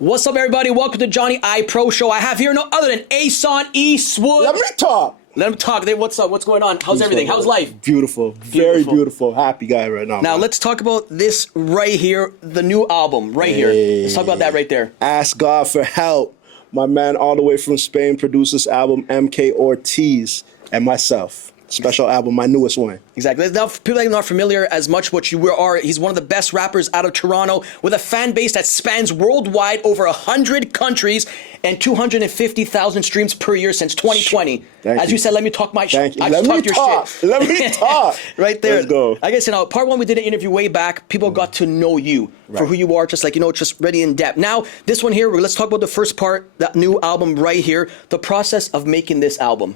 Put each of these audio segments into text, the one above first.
What's up, everybody? Welcome to Johnny I Pro Show. I have here no other than Asun Eastwood. Let me talk. Let him talk. What's up? What's going on? How's everything? How's life? Beautiful. Very beautiful. Happy guy right now. Now, man. let's talk about this right here, the new album right here. Let's talk about that right there. Ask God for help. My man all the way from Spain produced this album, MK Ortiz, and myself. Special album, my newest one. Exactly. Now, people that are not familiar as much what you are, he's one of the best rappers out of Toronto with a fan base that spans worldwide over 100 countries and 250,000 streams per year since 2020. As you said, let me talk my shit. Let me talk. Let me talk. Right there. Let's go. I guess, part one, we did an interview way back. People got to know you for who you are, just like, just really in depth. Now, this one here, let's talk about the first part, that new album right here, the process of making this album.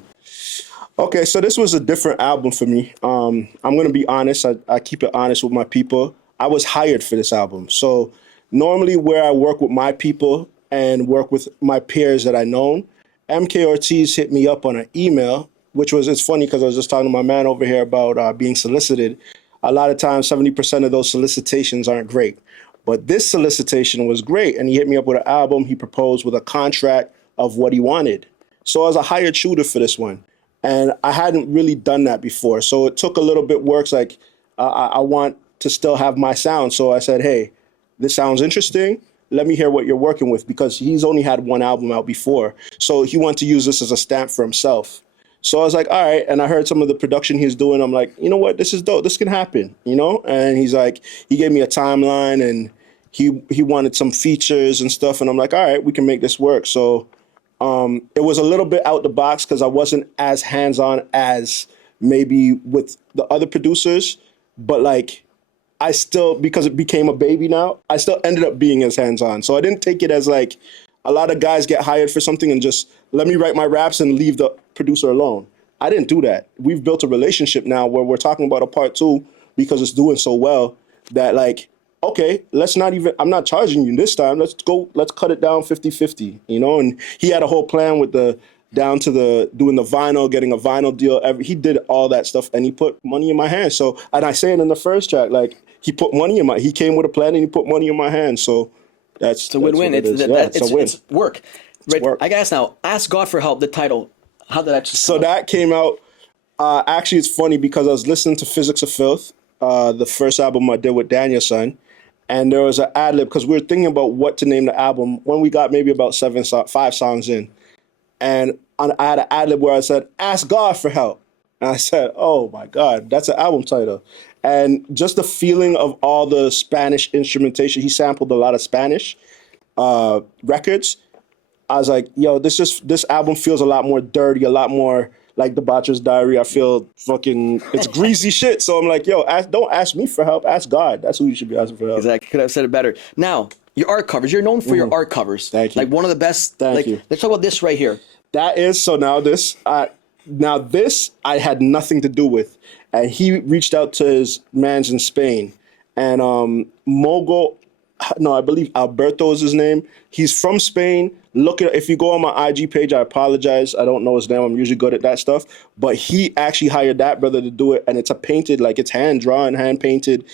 Okay, so this was a different album for me. I'm going to be honest. I keep it honest with my people. I was hired for this album. So normally where I work with my people and work with my peers that I know, MK Ortiz hit me up on an email, it's funny because I was just talking to my man over here about being solicited. A lot of times, 70% of those solicitations aren't great. But this solicitation was great. And he hit me up with an album. He proposed with a contract of what he wanted. So I was a hired shooter for this one. And I hadn't really done that before. So it took a little bit work. Like, I want to still have my sound. So I said, hey, this sounds interesting. Let me hear what you're working with, because he's only had one album out before. So he wanted to use this as a stamp for himself. So I was like, all right. And I heard some of the production he's doing. I'm like, you know what? This is dope. This can happen, And he's like, he gave me a timeline and he wanted some features and stuff. And I'm like, all right, we can make this work. So it was a little bit out the box because I wasn't as hands-on as maybe with the other producers, but like I still, because it became a baby now, I still ended up being as hands-on. So I didn't take it as like a lot of guys get hired for something and just let me write my raps and leave the producer alone. I didn't do that. We've built a relationship now where we're talking about a part two because it's doing so well that like, okay, I'm not charging you this time. Let's cut it down 50-50, And he had a whole plan with doing the vinyl, getting a vinyl deal. He did all that stuff and he put money in my hand. So, and I say it in the first track, like he came with a plan and he put money in my hand. So it's a win-win. It's a win. It's work. Right. Work. I guess now, Ask God for Help, the title. How did that just come out? That came out, actually it's funny because I was listening to Physics of Filth, the first album I did with Danielson. And there was an ad-lib because we were thinking about what to name the album when we got maybe about 5 songs in. And I had an ad-lib where I said, ask God for help. And I said, oh my God, that's an album title. And just the feeling of all the Spanish instrumentation, he sampled a lot of Spanish records. I was like, yo, this album feels a lot more dirty, a lot more like The Botcher's Diary. I feel it's greasy shit. So I'm like, yo, don't ask me for help. Ask God. That's who you should be asking for help. Exactly. Could have said it better. Now, your art covers. You're known for your art covers. Thank you. Like one of the best. Thank you. Let's talk about this right here. That is, so now this I had nothing to do with. And he reached out to his mans in Spain. And I believe Alberto is his name. He's from Spain. If you go on my IG page, I apologize. I don't know his name. I'm usually good at that stuff. But he actually hired that brother to do it. And it's it's hand-drawn, hand-painted.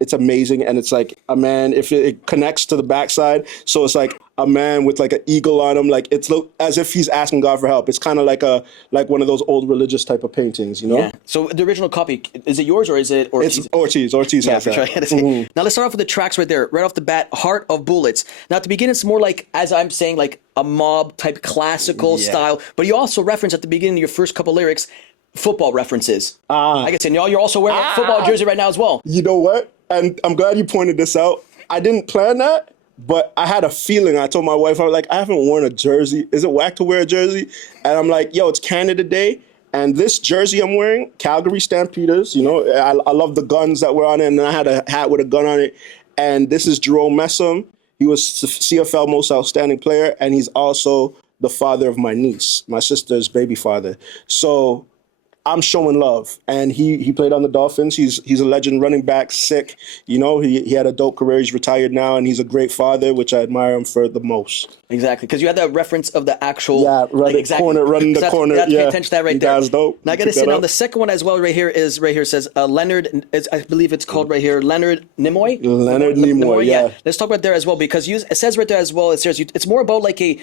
It's amazing. And it's like a man, if it connects to the backside. So it's like a man with like an eagle on him. Like it's as if he's asking God for help. It's kind of like one of those old religious type of paintings, Yeah. So the original copy, is it yours or is it Ortiz? It's Ortiz. Ortiz has that. Mm-hmm. Now let's start off with the tracks right there. Right off the bat, Heart of Bullets. Now to begin, it's more like, as I'm saying, like a mob type classical style. But you also reference at the beginning of your first couple lyrics, football references. I guess, and you're also wearing a football jersey right now as well. You know what? And I'm glad you pointed this out. I didn't plan that, but I had a feeling. I told my wife, I was like, I haven't worn a jersey. Is it whack to wear a jersey? And I'm like, yo, it's Canada Day. And this jersey I'm wearing, Calgary Stampeders, I love the guns that were on it. And then I had a hat with a gun on it. And this is Jerome Messam. He was CFL Most Outstanding Player. And he's also the father of my niece, my sister's baby father. So I'm showing love. And he played on the Dolphins. He's a legend running back, sick. You know, he had a dope career. He's retired now, and he's a great father, which I admire him for the most. Exactly, because you had that reference of the actual Corner, running the corner. You have to pay attention to that right there. That's dope. Now I got to say, on the second one as well, right here says Leonard. I believe it's called right here Leonard Nimoy. Leonard Nimoy. Yeah. Let's talk about there as well, because it says right there as well. It says it's more about like a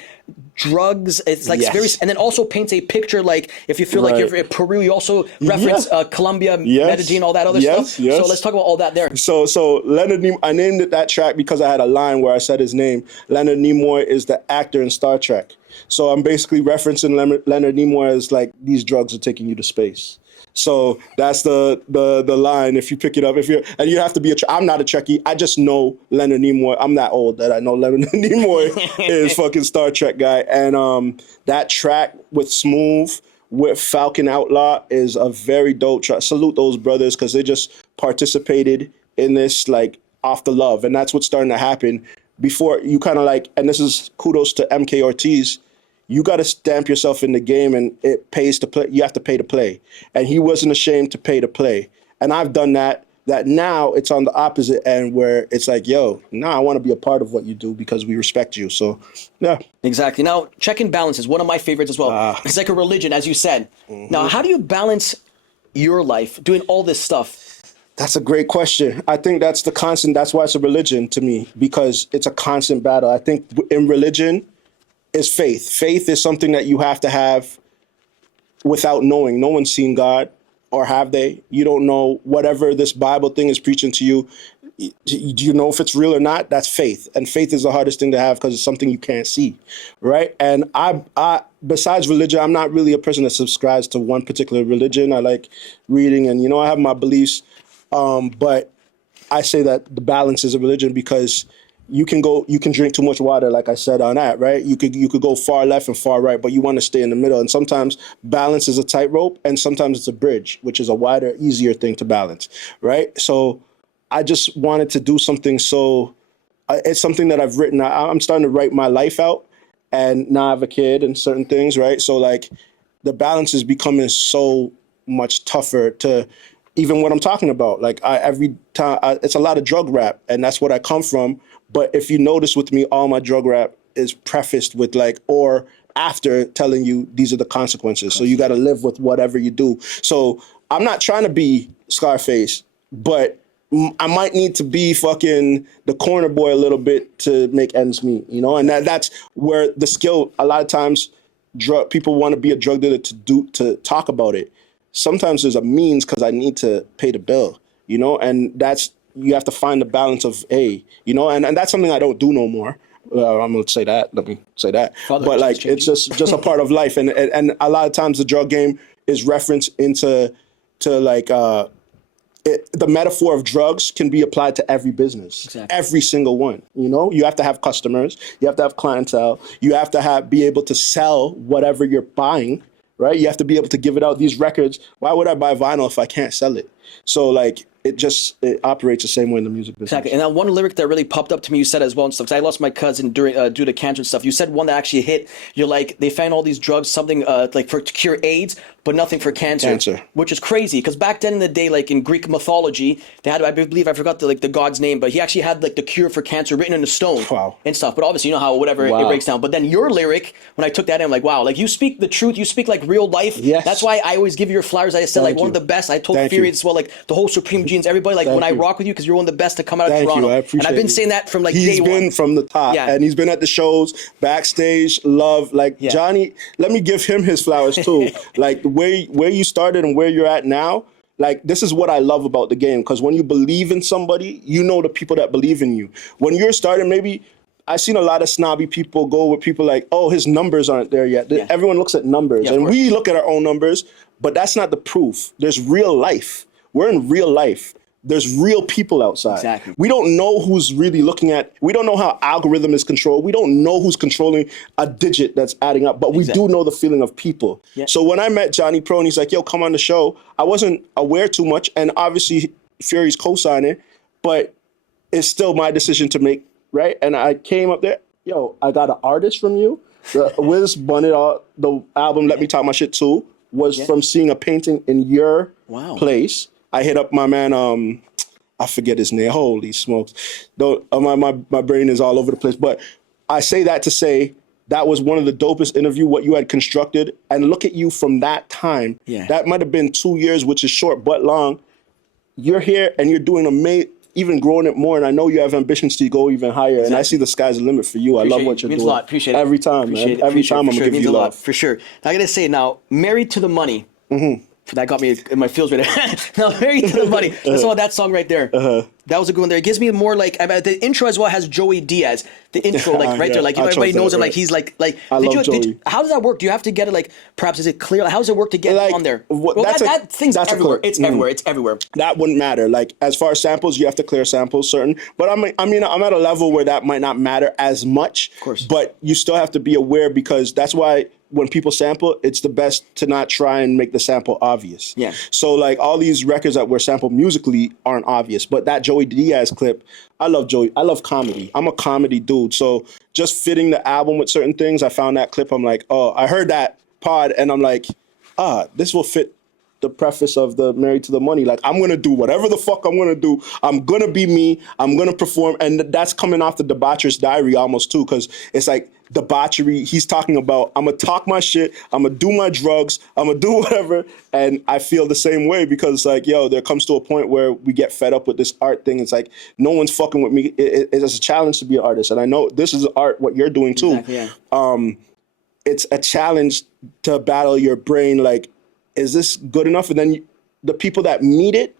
drugs. It's like very, and then also paints a picture like if you feel like you're in Peru, you also reference Colombia, Medellin, all that other stuff. Yes. So let's talk about all that there. So Leonard Nimoy, I named it that track because I had a line where I said his name. Leonard Nimoy is the actor in Star Trek. So I'm basically referencing Leonard Nimoy as like, these drugs are taking you to space. So that's the line. If you pick it up, and you have to be I'm not a Trekkie. I just know Leonard Nimoy. I'm that old that I know Leonard Nimoy is fucking Star Trek guy. And that track with Smooth, with Falcon Outlaw is a very dope track. Salute those brothers, because they just participated in this like off the love, and that's what's starting to happen. Before you kind of like, and this is kudos to MK Ortiz, you got to stamp yourself in the game, and it pays to play. You have to pay to play. And he wasn't ashamed to pay to play. And I've done that now it's on the opposite end where it's like, yo, I want to be a part of what you do because we respect you. So, yeah. Exactly. Now, check and balance is one of my favorites as well. It's like a religion, as you said. Mm-hmm. Now, how do you balance your life doing all this stuff? That's a great question. I think that's the constant. That's why it's a religion to me, because it's a constant battle. I think in religion is faith. Faith is something that you have to have without knowing. No one's seen God, or have they? You don't know whatever this Bible thing is preaching to you. Do you know if it's real or not? That's faith. And faith is the hardest thing to have because it's something you can't see, right? And I besides religion, I'm not really a person that subscribes to one particular religion. I like reading, and I have my beliefs. But I say that the balance is a religion, because you can drink too much water, like I said on that, right? You could go far left and far right, but you want to stay in the middle. And sometimes balance is a tightrope, and sometimes it's a bridge, which is a wider, easier thing to balance, right? So I just wanted to do something. So it's something that I've written. I'm starting to write my life out, and now I have a kid and certain things, right? So like the balance is becoming so much tougher to even what I'm talking about. Like every time it's a lot of drug rap, and that's what I come from. But if you notice with me, all my drug rap is prefaced with like, or after telling you these are the consequences. So you got to live with whatever you do. So I'm not trying to be Scarface, but I might need to be fucking the corner boy a little bit to make ends meet, And that's where the skill, a lot of times people want to be a drug dealer to talk about it. Sometimes there's a means because I need to pay the bill, and you have to find the balance of and that's something I don't do no more. I'm gonna say that. Let me say that. But like, it's just a part of life, and a lot of times the drug game is referenced into like the metaphor of drugs can be applied to every business, exactly. Every single one. You have to have customers, you have to have clientele, you have to be able to sell whatever you're buying. Right? You have to be able to give it out. These records, why would I buy vinyl if I can't sell it? So like, it operates the same way in the music business. Exactly. And that one lyric that really popped up to me, you said as well and stuff, because I lost my cousin due to cancer and stuff. You said one that actually hit. You're like, they found all these drugs, something like to cure AIDS, but nothing for cancer. Which is crazy, because back then in the day, like in Greek mythology, they had, I believe, I forgot the god's name, but he actually had like the cure for cancer written in a stone. Wow. And stuff. But obviously, how whatever it breaks down. But then your lyric, when I took that in, I'm like, wow, like you speak the truth, you speak like real life. Yes. That's why I always give you your flowers. I said, one of the best. I told Fury as well, like the whole Supreme Jeans, everybody, like when I rock with you, because you're one of the best to come out of Toronto. I appreciate and I've been saying that from like day one. He's been from the top, and he's been at the shows, backstage, love. Like Johnny, let me give him his flowers too. Like where you started and where you're at now. Like, this is what I love about the game, because when you believe in somebody, the people that believe in you. When you're starting, maybe I've seen a lot of snobby people go with people like, oh, his numbers aren't there yet. Yeah. Everyone looks at numbers, and we look at our own numbers, but that's not the proof. There's real life. We're in real life. There's real people outside. Exactly. We don't know who's really looking at, we don't know how algorithm is controlled. We don't know who's controlling a digit that's adding up, but we do know the feeling of people. Yeah. So when I met Johnny Pro and he's like, yo, come on the show, I wasn't aware too much, and obviously Fury's co-signing, but it's still my decision to make, right? And I came up there, yo, I got an artist from you. Wiz bun it all, the album Let Me Talk My Shit too. was from seeing a painting in your Wow. place. I hit up my man, I forget his name. Holy smokes. Though my brain is all over the place. But I say that to say that was one of the dopest interview what you had constructed. And look at you from that time. Yeah. That might have been 2 years, which is short but long. You're here and you're doing even growing it more. And I know you have ambitions to go even higher. Exactly. And I see the sky's the limit for you. I love what you're doing. Means a lot. Appreciate it. Every time, man. Every time I'm going to give you love. For sure. I got to say now, Married to the Money. Mm-hmm. That got me in my feels right now. Now, Married to the Money. Listen to that song right there. That was a good one there. It gives me more like, the intro as well has Joey Diaz. The intro, like right there, like everybody knows him. Like he's like. I love Joey. How does that work? Do you have to get it like? Perhaps is it clear? How does it work to get it on there? That thing's everywhere. It's everywhere. It's everywhere. That wouldn't matter. Like as far as samples, you have to clear samples certain. But I'm at a level where that might not matter as much. Of course. But you still have to be aware because that's why when people sample, it's the best to not try and make the sample obvious. Yeah. So like all these records that were sampled musically aren't obvious, but that Joey Diaz clip, I love Joey. I love comedy. I'm a comedy dude. So just fitting the album with certain things, I found that clip. I'm like, oh, I heard that pod and I'm like, this will fit the preface of the Married to the Money. Like, I'm going to do whatever the fuck I'm going to do. I'm going to be me. I'm going to perform. And that's coming off the Debaucher's Diary almost too, because it's like debauchery. He's talking about, I'm going to talk my shit. I'm going to do my drugs. I'm going to do whatever. And I feel the same way because like, yo, there comes to a point where we get fed up with this art thing. It's like, no one's fucking with me. It's a challenge to be an artist. And I know this is art, what you're doing too. Exactly, yeah. It's a challenge to battle your brain. Like, is this good enough? And then the people that meet it,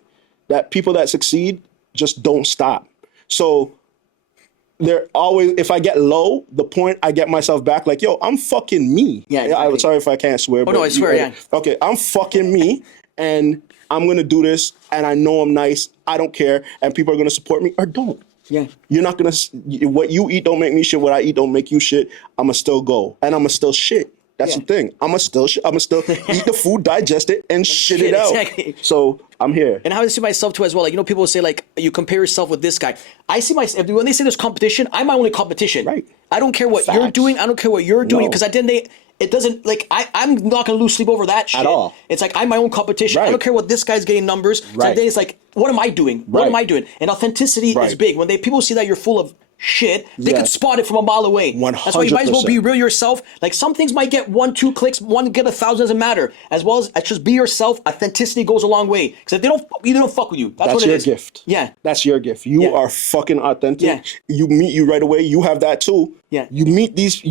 that people that succeed, just don't stop. So they're always, if I get low, the point I get myself back, like, yo, I'm fucking me. Yeah, exactly. I'm sorry if I can't swear. Oh, no, I swear, yeah. Okay, I'm fucking me, and I'm going to do this, and I know I'm nice. I don't care, and people are going to support me or don't. Yeah. You're not going to, what you eat don't make me shit. What I eat don't make you shit. I'm going to still go, and I'm going to still shit. That's the thing. I'm gonna still eat the food, digest it, and shit it out. Exactly. So I'm here. And how I see myself too as well. Like, you know, people say like, you compare yourself with this guy. I see myself, when they say there's competition, I'm my only competition. Right. I don't care what you're doing. I don't care what you're doing. Because at the end of the day, it doesn't, like, I'm not going to lose sleep over that shit. At all. It's like, I'm my own competition. Right. I don't care what this guy's getting numbers. Right. So at the end of the day, it's like, what am I doing? What am I doing? And authenticity is big. When people see that you're full of shit, they could spot it from a mile away. 100%. That's why you might as well be real yourself. Like, some things might get 1-2 clicks, one get 1,000, doesn't matter. As well as just be yourself. Authenticity goes a long way. Because if they don't fuck with you. That's what it is. Your gift. Yeah. That's your gift. You are fucking authentic. Yeah. You meet you right away. You have that too. Yeah. You meet these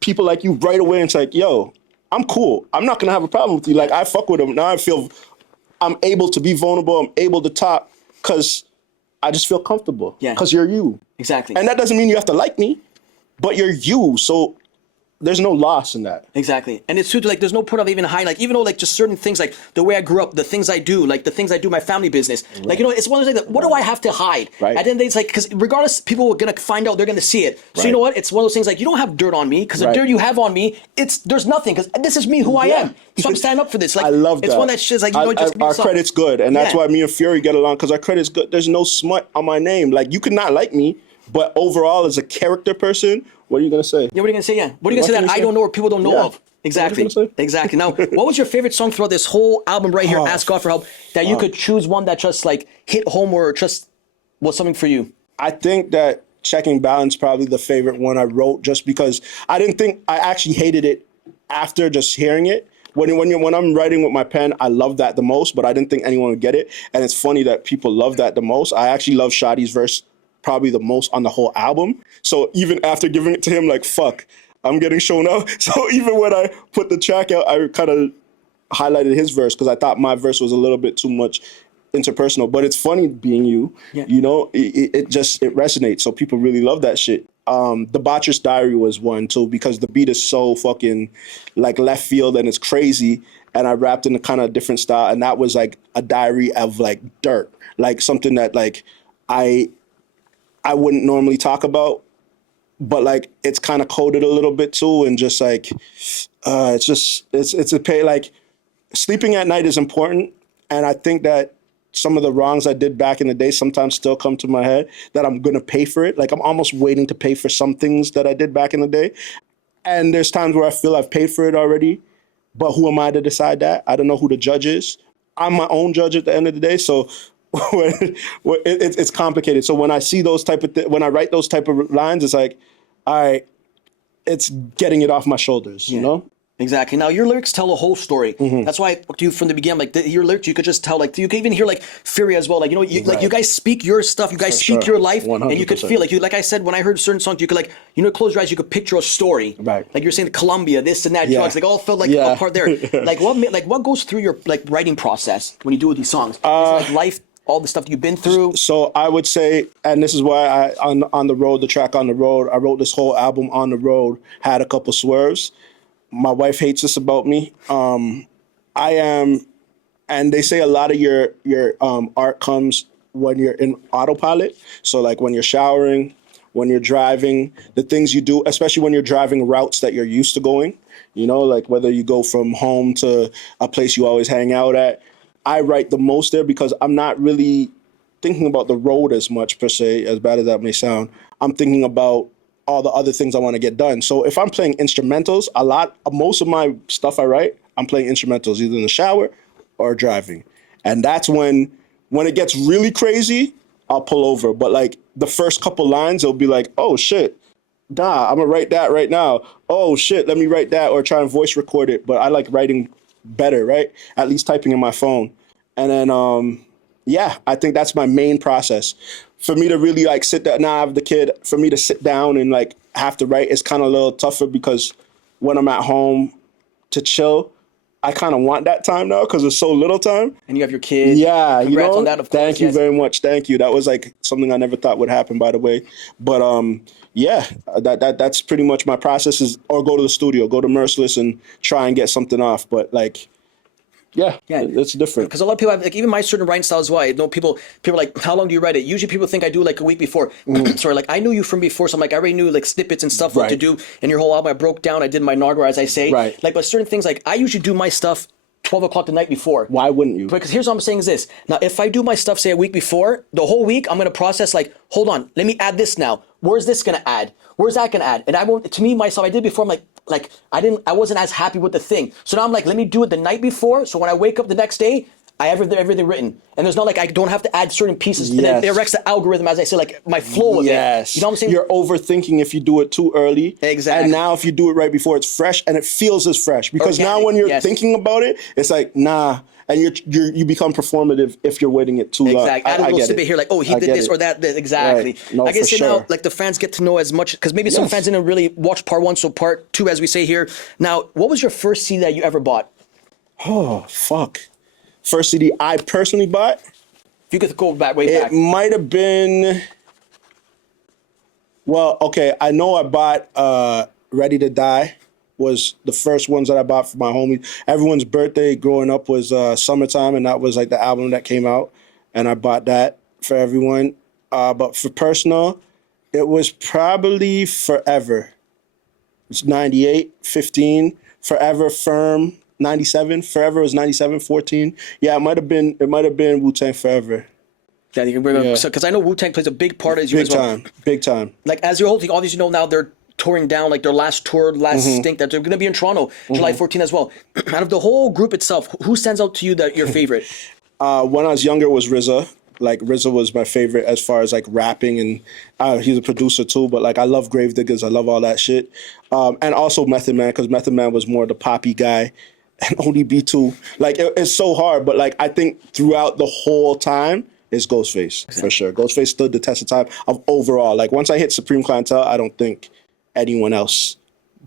people like you right away, and it's like, yo, I'm cool. I'm not gonna have a problem with you. Like, I fuck with them. Now I feel I'm able to be vulnerable. I'm able to talk because I just feel comfortable. Yeah. Because you're you. Exactly. And that doesn't mean you have to like me, but you're you. So there's no loss in that. Exactly. And it's true to, like, there's no point of even hiding, like, even though, like, just certain things, like the way I grew up, the things I do, like the things I do, my family business, like, you know, it's one of those things that, what do I have to hide? Right. At the end of the day, it's like, because regardless, people are going to find out, they're going to see it. So you know what? It's one of those things, like, you don't have dirt on me, because the dirt you have on me, there's nothing, because this is me, who I am. So I'm standing up for this. Like, I love that. It's one that's just like, you know, just our credit's good. And that's why me and Fury get along, because our credit's good. There's no smut on my name. Like, you could not like me, but overall, as a character person, what are you going to say? Yeah, what are you going to say? Yeah. What are you going to say that I don't know or people don't know of? Exactly. Exactly. Now, what was your favorite song throughout this whole album right here, Ask God for Help, that you could choose one that just like hit home or just was something for you? I think that Checking Balance probably the favorite one I wrote, just because I didn't think I actually hated it after just hearing it. When I'm writing with my pen, I love that the most, but I didn't think anyone would get it. And it's funny that people love that the most. I actually love Shadi's verse probably the most on the whole album. So even after giving it to him, like, fuck, I'm getting shown out. So even when I put the track out, I kind of highlighted his verse because I thought my verse was a little bit too much interpersonal. But it's funny being you, you know, it resonates. So people really love that shit. Debaucher's Diary was one too, because the beat is so fucking like left field and it's crazy. And I rapped in a kind of different style. And that was like a diary of like dirt, like something that like I wouldn't normally talk about, but like it's kind of coded a little bit too, and just like it's a pay. Like, sleeping at night is important, and I think that some of the wrongs I did back in the day sometimes still come to my head that I'm gonna pay for it. Like, I'm almost waiting to pay for some things that I did back in the day, and there's times where I feel I've paid for it already, But who am I to decide that? I don't know who the judge is. I'm my own judge at the end of the day. So it's complicated. So when I see those type of when I write those type of lines, it's like, all right, it's getting it off my shoulders, you know? Exactly. Now your lyrics tell a whole story. That's why I talked to you from the beginning. Like your lyrics, you could just tell. Like you can even hear like Fury as well. Like like you guys speak your stuff. You guys speak your life, 100%. and you could feel like you. Like I said, when I heard certain songs, you could like close your eyes, you could picture a story. Right. Like you're saying Colombia, this and that, drugs. Like all felt like a part there. Like what goes through your like writing process when you do these songs? Is it like life, all the stuff that you've been through. So I would say, and this is why I on the road, the track On the Road, I wrote this whole album on the road. Had a couple swerves. My wife hates this about me. I am, and they say a lot of your art comes when you're in autopilot. So like when you're showering, when you're driving, the things you do, especially when you're driving routes that you're used to going, you know, like whether you go from home to a place you always hang out at. I write the most there because I'm not really thinking about the road as much per se, as bad as that may sound. I'm thinking about all the other things I want to get done. So if I'm playing instrumentals, most of my stuff I write, I'm playing instrumentals either in the shower or driving. And that's when it gets really crazy, I'll pull over. But like the first couple lines, it'll be like, oh shit, nah, I'm gonna write that right now. Oh shit, let me write that or try and voice record it. But I like writing better, right? At least typing in my phone. And then, I think that's my main process. For me to really like sit down, now I have the kid, for me to sit down and like have to write is kind of a little tougher because when I'm at home to chill, I kind of want that time now because there's so little time. And you have your kid. Yeah, Congrats you know, on that, of course. Thank you very much. Thank you. That was like something I never thought would happen, by the way. But that's pretty much my process is, or go to the studio, go to Merciless and try and get something off. But like, yeah, it's different. Because a lot of people have, like, even my certain writing style is why I know people are like, how long do you write it? Usually people think I do like a week before. Sorry, like I knew you from before, so I'm like, I already knew like snippets and stuff what to do. And your whole album, I broke down, I did my Nagra, as I say. Right. Like, but certain things, like I usually do my stuff 12 o'clock the night before. Why wouldn't you? Because here's what I'm saying is this. Now, if I do my stuff, say a week before, the whole week, I'm going to process like, hold on, let me add this now. Where's this going to add? Where's that going to add? And I won't, to me, myself, I did before, I'm like, I wasn't as happy with the thing. So now I'm like, let me do it the night before. So when I wake up the next day, I have everything written. And there's not like, I don't have to add certain pieces. Yes. And it erects the algorithm, as I say, like my flow of it. You know what I'm saying? You're overthinking if you do it too early. Exactly. And now if you do it right before, it's fresh and it feels as fresh. Because now when you're thinking about it, it's like, nah. And you become performative if you're waiting it too long. Exactly. Add a little snippet here, like, oh, he did this or that. Exactly. Right. No, I guess for now, sure. like the fans get to know as much, because maybe some fans didn't really watch part one, so part two, as we say here. Now, what was your first CD that you ever bought? Oh, fuck. First CD I personally bought? If you could go way back. It might have been, well, okay, I know I bought Ready to Die. Was the first ones that I bought for my homies. Everyone's birthday growing up was Summertime, and that was like the album that came out, and I bought that for everyone. But for personal, it was probably Forever. It's 98, 15, Forever, Firm, 97. Forever was 97, 14. Yeah, it might have been Wu-Tang Forever. Yeah, you can bring up, because I know Wu-Tang plays a big part as you as well. Big time. Like as your whole thing, obviously, you know now they're touring down like their last tour, stint that they're going to be in Toronto, July 14 as well. Out of the whole group itself, who stands out to you that your favorite? When I was younger was RZA. Like RZA was my favorite as far as like rapping, and he's a producer too. But like I love Gravediggers, I love all that shit, and also Method Man, because Method Man was more the poppy guy, and ODB too. Like it's so hard, but like I think throughout the whole time, it's Ghostface for sure. Ghostface stood the test of time of overall. Like once I hit Supreme Clientele, I don't think anyone else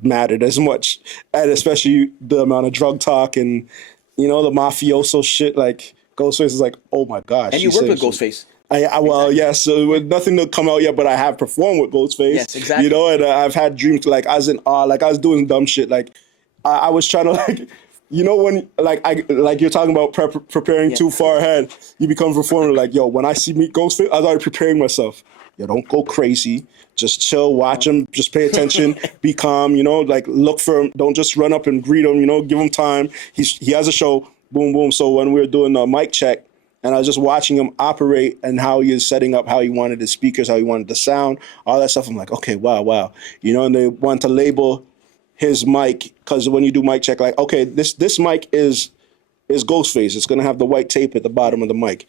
mattered as much, and especially the amount of drug talk and the mafioso shit. Like Ghostface is like, oh my gosh. And you worked with Ghostface. Well, yes. So with nothing to come out yet, but I have performed with Ghostface. Yes, exactly. And I've had dreams. Like I was in awe. Like I was doing dumb shit. Like I was trying to like. When like you're talking about preparing too far ahead, you become performer. Like, yo, when I meet Ghostface, I was already preparing myself. Yo, don't go crazy. Just chill, watch him. Just pay attention. Be calm. Like look for him. Don't just run up and greet him. Give him time. He has a show. Boom, boom. So when we were doing a mic check, and I was just watching him operate and how he is setting up, how he wanted the speakers, how he wanted the sound, all that stuff. I'm like, okay, wow. And they wanted to label his mic, because when you do mic check, like, okay, this mic is Ghostface. It's gonna have the white tape at the bottom of the mic.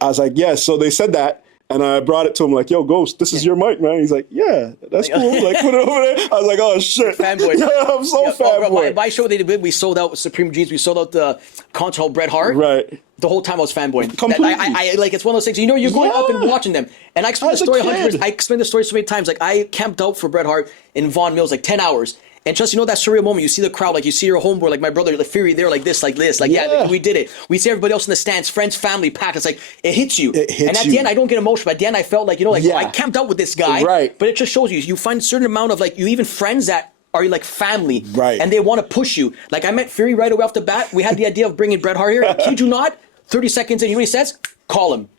I was like, yes. So they said that, and I brought it to him like, yo, Ghost, this is your mic, man. He's like, yeah, that's cool. Like, put it over there. I was like, oh shit, fanboy. Yeah, I'm so fanboy. My show they did, we sold out Supreme Jeans. We sold out the concert Bret Hart. Right. The whole time I was fanboying. Completely. I like, it's one of those things. You're going up and watching them, and I explained the story 100. I explained the story so many times. Like, I camped out for Bret Hart in Vaughan Mills like 10 hours. And just, that surreal moment. You see the crowd, like you see your homeboy, like my brother, like Fury, there, like this, like this. Like, yeah, we did it. We see everybody else in the stands, friends, family, packed. It's like, it hits you. And at the end, I don't get emotional. But at the end, I felt like, I camped out with this guy. Right. But it just shows you find a certain amount of, like, you even friends that are like family. Right. And they want to push you. Like, I met Fury right away off the bat. We had the idea of bringing Bret Hart here. And kid you not, 30 seconds in, you know what he says? Call him.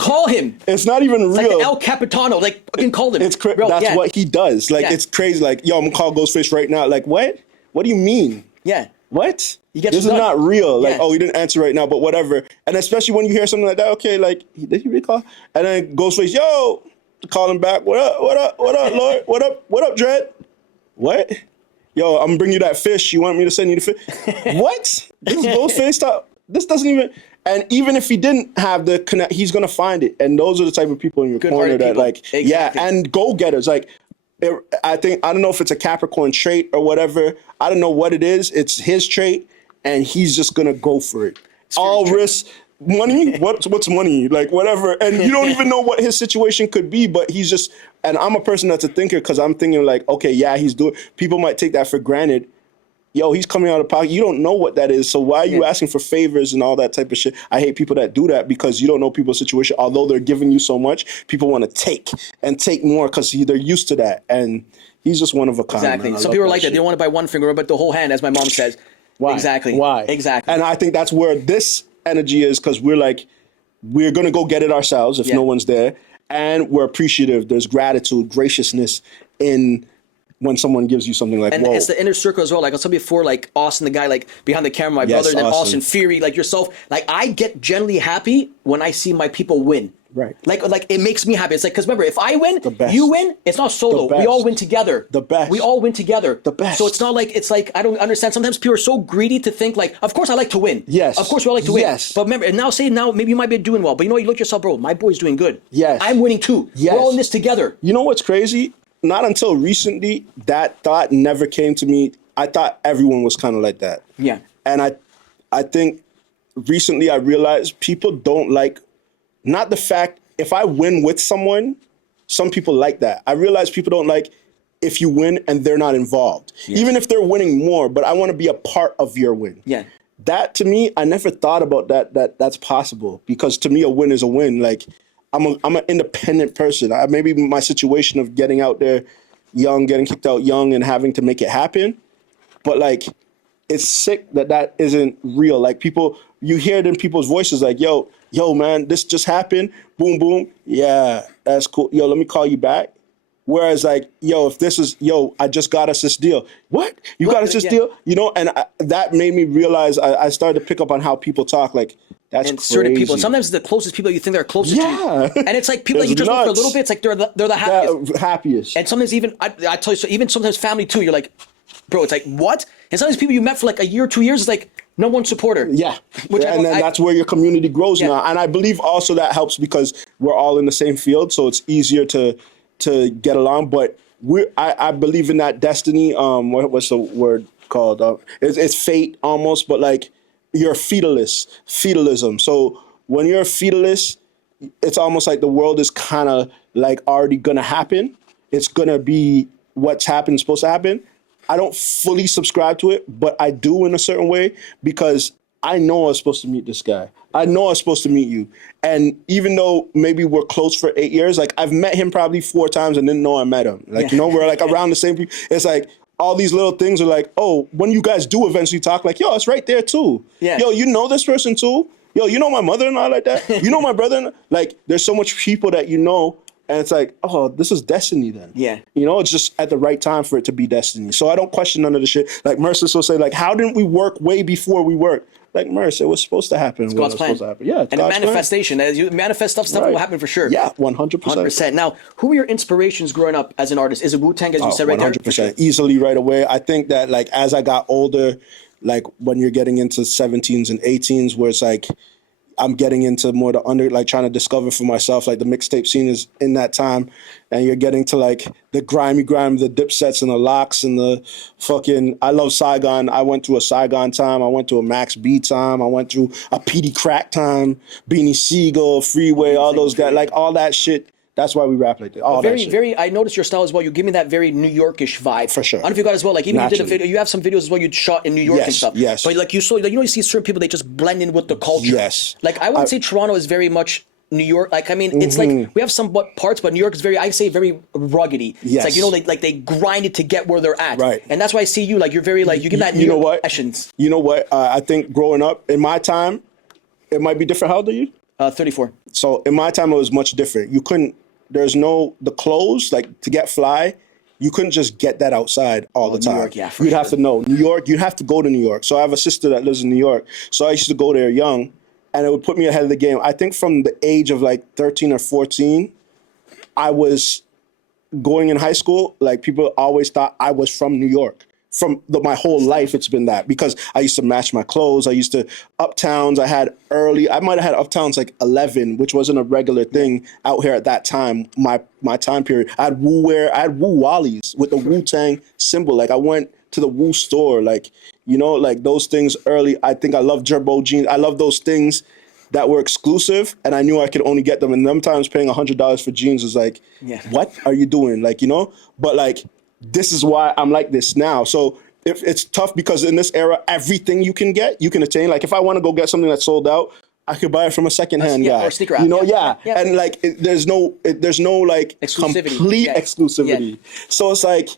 Call him. It's not even real. Like El Capitano. Like, fucking call him. It's crazy. That's what he does. Like, it's crazy. Like, yo, I'm gonna call Ghostface right now. Like, what? What do you mean? Yeah. What? This is not real. Like, oh, he didn't answer right now, but whatever. And especially when you hear something like that, okay, like, did he recall? And then Ghostface, yo, call him back. What up? What up? What up, Lord? What up? What up, Dread? What? Yo, I'm gonna bring you that fish. You want me to send you the fish? What? This is Ghostface talk. This doesn't even. And even if he didn't have the connect, he's gonna find it. And those are the type of people in your corner that, like, and go-getters. Like, I don't know if it's a Capricorn trait or whatever. I don't know what it is. It's his trait, and he's just gonna go for it. All risk, money. What's money? Like, whatever. And you don't even know what his situation could be, but he's just. And I'm a person that's a thinker, because I'm thinking like, okay, yeah, he's doing. People might take that for granted. Yo, he's coming out of pocket. You don't know what that is. So why are you asking for favors and all that type of shit? I hate people that do that, because you don't know people's situation. Although they're giving you so much, people want to take more because they're used to that. And he's just one of a kind. Exactly. Some people are like that. They don't want to buy one finger, but the whole hand, as my mom says. Why? Exactly. Why? Exactly. And I think that's where this energy is, because we're like, we're going to go get it ourselves if no one's there. And we're appreciative. There's gratitude, graciousness in when someone gives you something like, and it's the inner circle as well. Like I said before, like Austin, the guy like behind the camera, my brother, and then Austin, Fury, like yourself. Like I get generally happy when I see my people win. Right. Like it makes me happy. It's like, because remember, if I win, you win. It's not solo. We all win together. The best. We all win together. The best. So it's not like, it's like, I don't understand. Sometimes people are so greedy to think like, of course I like to win. Yes. Of course we all like to win. Yes. But remember, and now maybe you might be doing well, but you know what? You look at yourself, bro, my boy's doing good. Yes. I'm winning too. Yes. We're all in this together. You know what's crazy? Not until recently, that thought never came to me. I thought everyone was kind of like that. Yeah. And I think recently I realized people don't like, not the fact, if I win with someone, some people like that. I realize people don't like if you win and they're not involved. Yes. Even if they're winning more, but I want to be a part of your win. Yeah. That to me, I never thought about that's possible, because to me a win is a win. Like I'm an independent person. Maybe my situation of getting out there young, getting kicked out young and having to make it happen. But like, it's sick that isn't real. Like people, you hear it in people's voices like, yo, man, this just happened. Boom, boom. Yeah, that's cool. Yo, let me call you back. Whereas like, yo, if this is, I just got us this deal. What? You got us this deal? You know, and that made me realize I started to pick up on how people talk. Like, that's and crazy. Certain people. And sometimes the closest people you think they're closest to you. And it's like people that you just know for a little bit, it's like they're the happiest. Happiest. And sometimes even, I tell you, so even sometimes family too, you're like, bro, it's like, what? And sometimes people you met for like a year, 2 years, it's like, no one supporter. Yeah. And then that's where your community grows now. And I believe also that helps because we're all in the same field, so it's easier to get along. But I believe in that destiny. What's the word called? It's fate almost, but like you're fetalism. So when you're a fetalist, it's almost like the world is kind of like already gonna happen. It's gonna be what's happened, supposed to happen. I don't fully subscribe to it, but I do in a certain way, because I know I was supposed to meet this guy. I know I was supposed to meet you. And even though maybe we're close for 8 years, like I've met him probably 4 times and didn't know I met him. Like, we're like around the same people. It's like all these little things are like, oh, when you guys do eventually talk, like, yo, it's right there too. Yeah. Yo, you know this person too? Yo, you know my mother-in-law like that? You know my brother-in-law? Like, there's so much people that you know. And it's like, oh, this is destiny then. Yeah. It's just at the right time for it to be destiny. So I don't question none of the shit. Like Mercer will say, like, how didn't we work way before we worked? like Merce, it was supposed to happen. It's God's plan. Yeah, it's and God's a manifestation. As you manifest stuff Right. will happen for sure. Yeah, 100%. 100%. Now, who were your inspirations growing up as an artist? Is it Wu-Tang, as you said right there? 100%. Easily right away. I think that like as I got older, like when you're getting into 17s and 18s, where it's like I'm getting into more the like trying to discover for myself, like the mixtape scene is in that time, and you're getting to like the grime, the Dipsets and the Locks and the fucking. I love Saigon. I went through a Saigon time. I went through a Max B time. I went through a PD Crack time. Beanie Siegel, Freeway, all those guys, like all that shit. That's why we rap like that. All that shit. Very. I noticed your style as well. You give me that very New Yorkish vibe. For sure. I don't know if you got as well. Like even Naturally. you did a video. You have some videos as well. You shot in New York and stuff. Yes. But like you saw, like, you see certain people, they just blend in with the culture. Yes. Like I wouldn't say Toronto is very much New York. Like I mean, it's like we have some parts, but New York is very. I say very ruggedy. Yes. It's like like they grind it to get where they're at. Right. And that's why I see you. Like you're very like you give that New York essence. You know what? I think growing up in my time, it might be different. How old are you? 34. So in my time, it was much different. You couldn't. There's no the clothes like to get fly. You couldn't just get that outside all the time. New York, yeah, you'd have to know New York. You'd have to go to New York. So I have a sister that lives in New York. So I used to go there young, and it would put me ahead of the game. I think from the age of like 13 or 14, I was going in high school. Like people always thought I was from New York. My whole life, it's been that because I used to match my clothes. I used to uptowns. I might have had uptowns like 11, which wasn't a regular thing out here at that time. My time period. I had Woo wear. I had Woo Wallies with the Wu-Tang symbol. Like I went to the Woo store. Like like those things early. I think I love Gerbo jeans. I love those things that were exclusive, and I knew I could only get them. And sometimes paying $100 for jeans is like, what are you doing? Like but like. This is why I'm like this now. So if it's tough because in this era, everything you can attain. Like if I want to go get something that's sold out, I could buy it from a secondhand guy. Or sneaker app. And like there's no like complete exclusivity. So it's like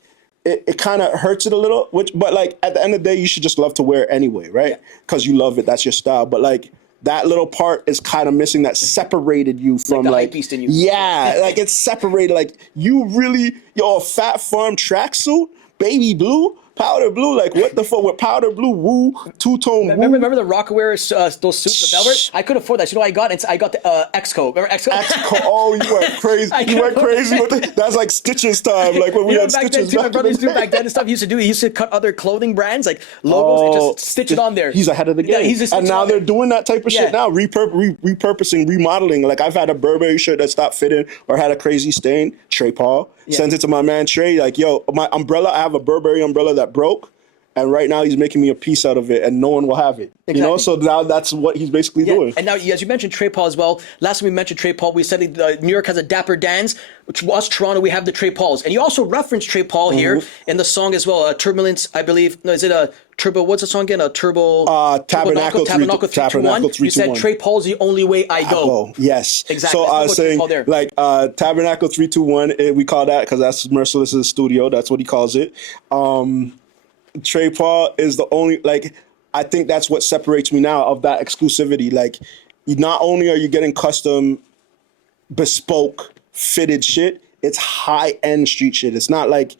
it kind of hurts it a little. But like at the end of the day, you should just love to wear it anyway, right? Because you love it. That's your style. But like. That little part is kind of missing that separated you from the hype beast in you. Yeah, like it's separated. Like you really, a Fat Farm tracksuit, baby blue, powder blue. Like what the fuck with powder blue, Woo, two-tone Woo. Remember the Rockaware, those suits, the velvet? I couldn't afford that. You know what I got? I got the Exco. Remember Exco? Exco. Oh, you went crazy. You went crazy with it. That's like Stitches time. Like when we had back Stitches. Then too, my brother used to do back then and stuff. He used to cut other clothing brands, like logos, and just stitch it on there. He's ahead of the game. Yeah, and now they're doing that type of shit now, repurposing, remodeling. Like I've had a Burberry shirt that stopped fitting or had a crazy stain. Trey Paul sent it to my man Trey. Like, yo, my umbrella, I have a Burberry umbrella that broke. And right now he's making me a piece out of it, and no one will have it. Exactly. So now that's what he's basically doing. And now, as you mentioned Trey Paul as well. Last time we mentioned Trey Paul, we said New York has a Dapper Dans. Which was Toronto, we have the Trey Pauls, and you also referenced Trey Paul here in the song as well. Turbulence, I believe. No, is it a Turbo? What's the song again? A Turbo. Tabernacle 321. You said Trey Paul's the only way I go. Yes, exactly. So I was saying, like Tabernacle 321. We call that because that's Merciless's studio. That's what he calls it. Trey Paul is the only, like, I think that's what separates me now of that exclusivity. Like, not only are you getting custom, bespoke, fitted shit, it's high-end street shit. It's not like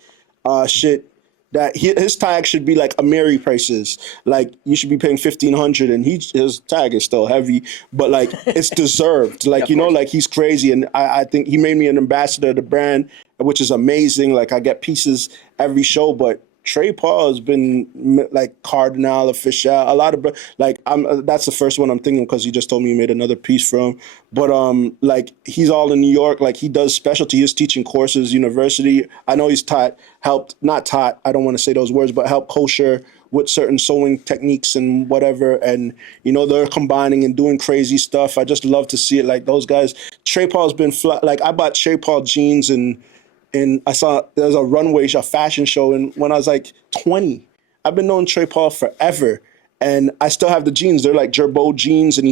shit that his tag should be like Amiri prices. Like, you should be paying $1,500 and his tag is still heavy, but like, it's deserved. Like, like he's crazy. And I think he made me an ambassador of the brand, which is amazing. Like, I get pieces every show, but Trey Paul has been like Cardinal Official, a lot of like that's the first one I'm thinking because he just told me he made another piece from. But like he's all in New York. Like he does specialty. He's teaching courses, university. I know he's I don't want to say those words, but helped kosher with certain sewing techniques and whatever. And they're combining and doing crazy stuff. I just love to see it. Like those guys. Trey Paul's been like I bought Trey Paul jeans and I saw there was a runway, a fashion show, and when I was like 20, I've been knowing Trey Paul forever, and I still have the jeans. They're like Gerbo jeans, and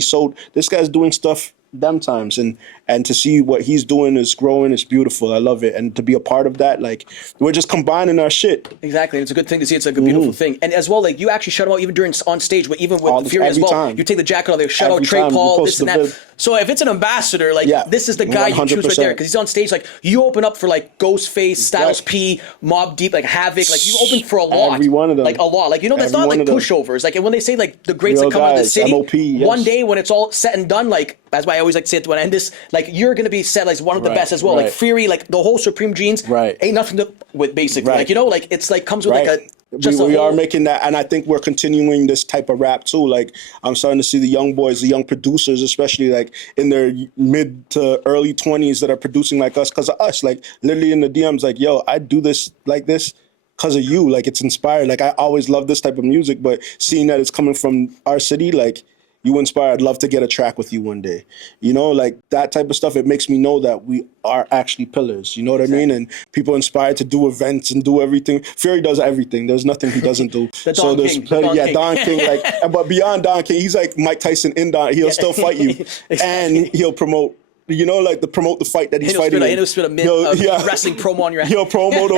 this guy's doing stuff them times, and to see what he's doing is growing. It's beautiful. I love it, and to be a part of that, like we're just combining our shit. Exactly, it's a good thing to see. It's like a beautiful thing, and as well, like you actually shout him out even during on stage, but even with Fury as well. Time. You take the jacket off, they shout out Trey Paul, this and that. So if it's an ambassador, like this is the guy 100%. You choose right there because he's on stage. Like you open up for like Ghostface, Styles P, Mobb Deep, like Havoc. Like you open for a lot, every one of them, like a lot. Like that's not like pushovers. Like when they say like the greats that come out of the city, MOP, one day when it's all said and done, like that's why I always like to say it when I end this, like you're gonna be set as one of the best as well. Like Fury, like the whole Supreme Jeans, ain't nothing to with basically. Like like it's like comes with like a. We are making that, and I think we're continuing this type of rap too. Like I'm starting to see the young boys, the young producers, especially like in their mid to early 20s that are producing like us because of us. Like literally in the DMs, like, yo, I do this like this because of you. Like it's inspired. Like I always love this type of music, but seeing that it's coming from our city, like you inspire. I'd love to get a track with you one day. Like that type of stuff. It makes me know that we are actually pillars. You know what I mean? And people inspired to do events and do everything. Fury does everything. There's nothing he doesn't do. Don King. Don King. Like, but beyond Don King, he's like Mike Tyson in Don. He'll still fight you, exactly. And he'll promote. Like to promote the fight that he's fighting. He'll spit a wrestling promo on your head. He'll promote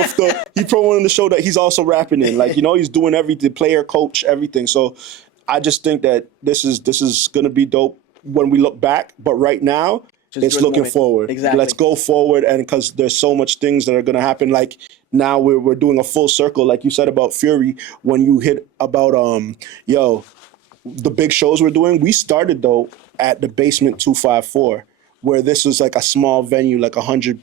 he promoting the show that he's also rapping in. Like he's doing everything, player, coach, everything. So. I just think that this is going to be dope when we look back. But right now, it's looking forward. Exactly. Let's go forward. And because there's so much things that are going to happen. Like now we're doing a full circle. Like you said about Fury, when you hit about, the big shows we're doing. We started, though, at the Basement 254, where this was like a small venue, like 100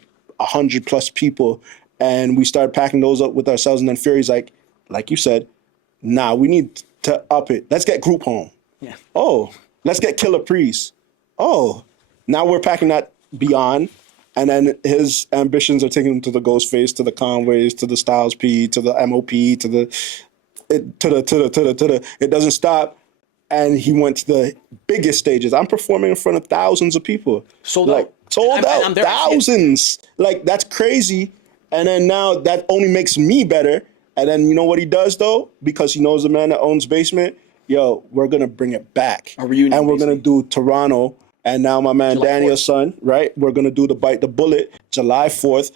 plus people. And we started packing those up with ourselves. And then Fury's like you said, nah, we need to up it. Let's get Group Home. Yeah. Oh, let's get Killer Priest. Oh, now we're packing that beyond. And then his ambitions are taking him to the Ghostface, to the Conways, to the Styles P, to the MOP, to the it doesn't stop. And he went to the biggest stages. I'm performing in front of thousands of people. Sold out, thousands. Like that's crazy. And then now that only makes me better. And then you know what he does, though? Because he knows the man that owns Basement, we're going to bring it back. A reunion. And we're going to do Toronto. And now my man Daniel's son, right? We're going to do the Bite the Bullet, July 4th.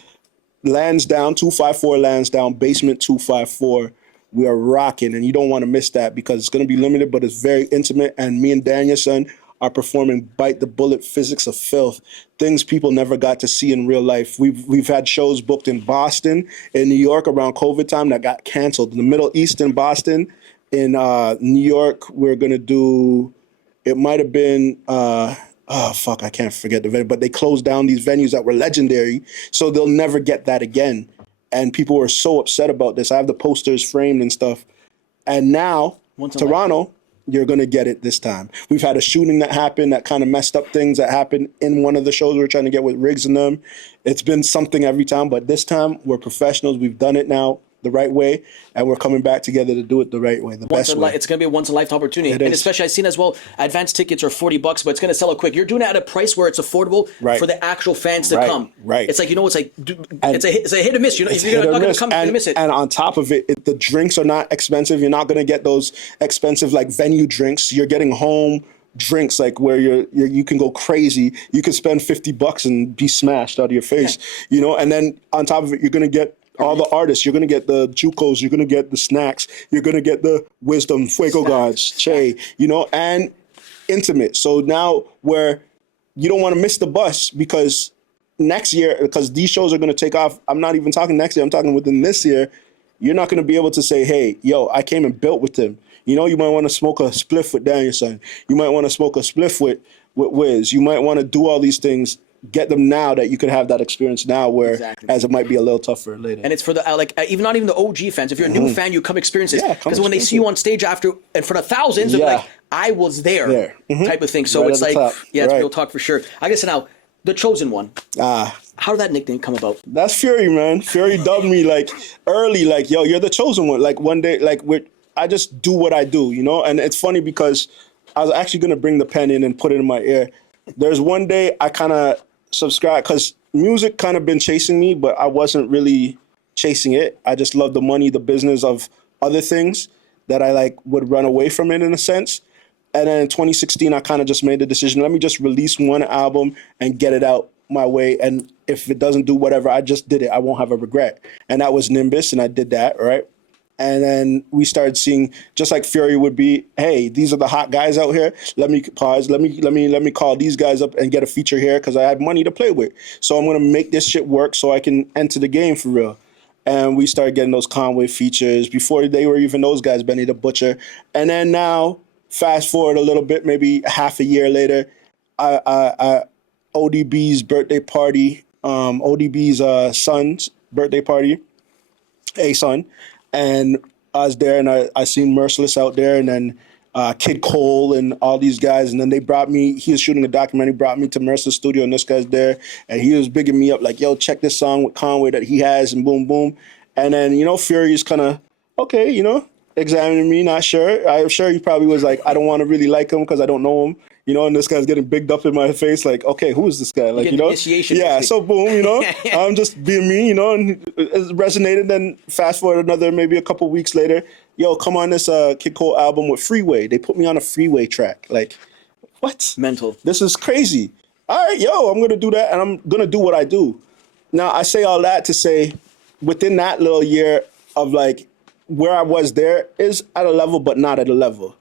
Lansdowne, 254 Lansdowne, Basement 254. We are rocking. And you don't want to miss that because it's going to be limited, but it's very intimate. And me and Daniel's son are performing Bite the Bullet, Physics of Filth, things people never got to see in real life. We've had shows booked in Boston, in New York around COVID time that got canceled. In the Middle East in Boston, in New York, we're going to do, it might have been, I can't forget the venue, but they closed down these venues that were legendary, so they'll never get that again. And people were so upset about this. I have the posters framed and stuff. And now, Toronto, you're going to get it this time. We've had a shooting that happened that kind of messed up things that happened in one of the shows we were trying to get with Riggs and them. It's been something every time, but this time we're professionals. We've done it now the right way, and we're coming back together to do it the right way, the best way. It's going to be a once-in-a-lifetime opportunity. And especially I've seen as well, advance tickets are $40, but it's going to sell out quick. You're doing it at a price where it's affordable for the actual fans to come. Right. It's like, it's a hit or miss. You're not going to come and miss it. And on top of it, the drinks are not expensive. You're not going to get those expensive like venue drinks. You're getting home drinks like where you can go crazy. You can spend $50 and be smashed out of your face, and then on top of it, you're going to get all the artists. You're going to get the Jukos. You're going to get the Snacks. You're going to get the Wisdom, Fuego Gods, Che, and intimate. So now where you don't want to miss the bus because next year, because these shows are going to take off. I'm not even talking next year. I'm talking within this year. You're not going to be able to say, hey, I came and built with them. You might want to smoke a spliff with Danielson. You might want to smoke a spliff with Wiz. You might want to do all these things. Get them now that you can have that experience now, as it might be a little tougher later. And it's for the not even the OG fans. If you're a new fan, you come experience this because when they see you on stage after in front of thousands, they're like, "I was there," type of thing. So it's like, it's real talk for sure. I guess now the chosen one. How did that nickname come about? That's Fury, man. Fury dubbed me like early, like, yo, you're the chosen one. Like one day, like I just do what I do, And it's funny because I was actually gonna bring the pen in and put it in my ear. There's one day I kind of subscribe because music kind of been chasing me, but I wasn't really chasing it. I just love the money, the business of other things that I would run away from it in a sense. And then in 2016, I kind of just made the decision, let me just release one album and get it out my way. And if it doesn't do whatever, I just did it. I won't have a regret. And that was Nimbus, and I did that, right? And then we started seeing, just like Fury would be, hey, these are the hot guys out here. Let me pause. Let me call these guys up and get a feature here because I had money to play with. So I'm gonna make this shit work so I can enter the game for real. And we started getting those Conway features before they were even those guys, Benny the Butcher. And then now, fast forward a little bit, maybe half a year later, ODB's birthday party, ODB's son's birthday party, a son, and I was there, and I seen Merciless out there, and then Kid Cole and all these guys, and then they brought me. He was shooting a documentary, brought me to Merciless studio, and this guy's there, and he was bigging me up like, "Yo, check this song with Conway that he has," and boom, boom, and then Fury's kind of okay, examining me, not sure. I'm sure he probably was like, I don't want to really like him because I don't know him. And this guy's getting bigged up in my face, like, okay, who is this guy? Like, initiation, yeah. So boom, I'm just being me, and it resonated. Then fast forward maybe a couple weeks later, yo, come on this Kid Cole album with Freeway. They put me on a Freeway track. Like, what? Mental. This is crazy. All right, yo, I'm gonna do that, and I'm gonna do what I do. Now I say all that to say, within that little year of like where I was, there is at a level, but not at a level.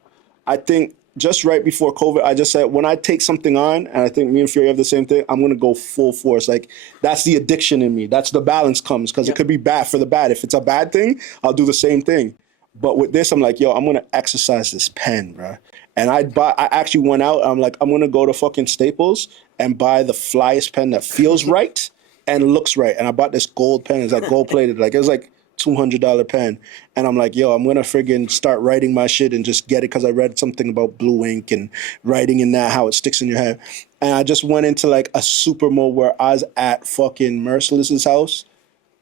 I think. Just right before COVID, I just said, when I take something on, and I think me and Fury have the same thing, I'm going to go full force. Like, that's the addiction in me. That's the balance comes, because it could be bad for the bad. If it's a bad thing, I'll do the same thing. But with this, I'm like, yo, I'm going to exercise this pen, bro. And I actually went out, I'm like, I'm going to go to fucking Staples and buy the flyest pen that feels right and looks right. And I bought this gold pen. It's like gold plated. Like, it was like $200 pen. And I'm like, yo, I'm going to friggin' start writing my shit and just get it because I read something about blue ink and writing in that, how it sticks in your head. And I just went into like a super mode where I was at fucking Merciless's house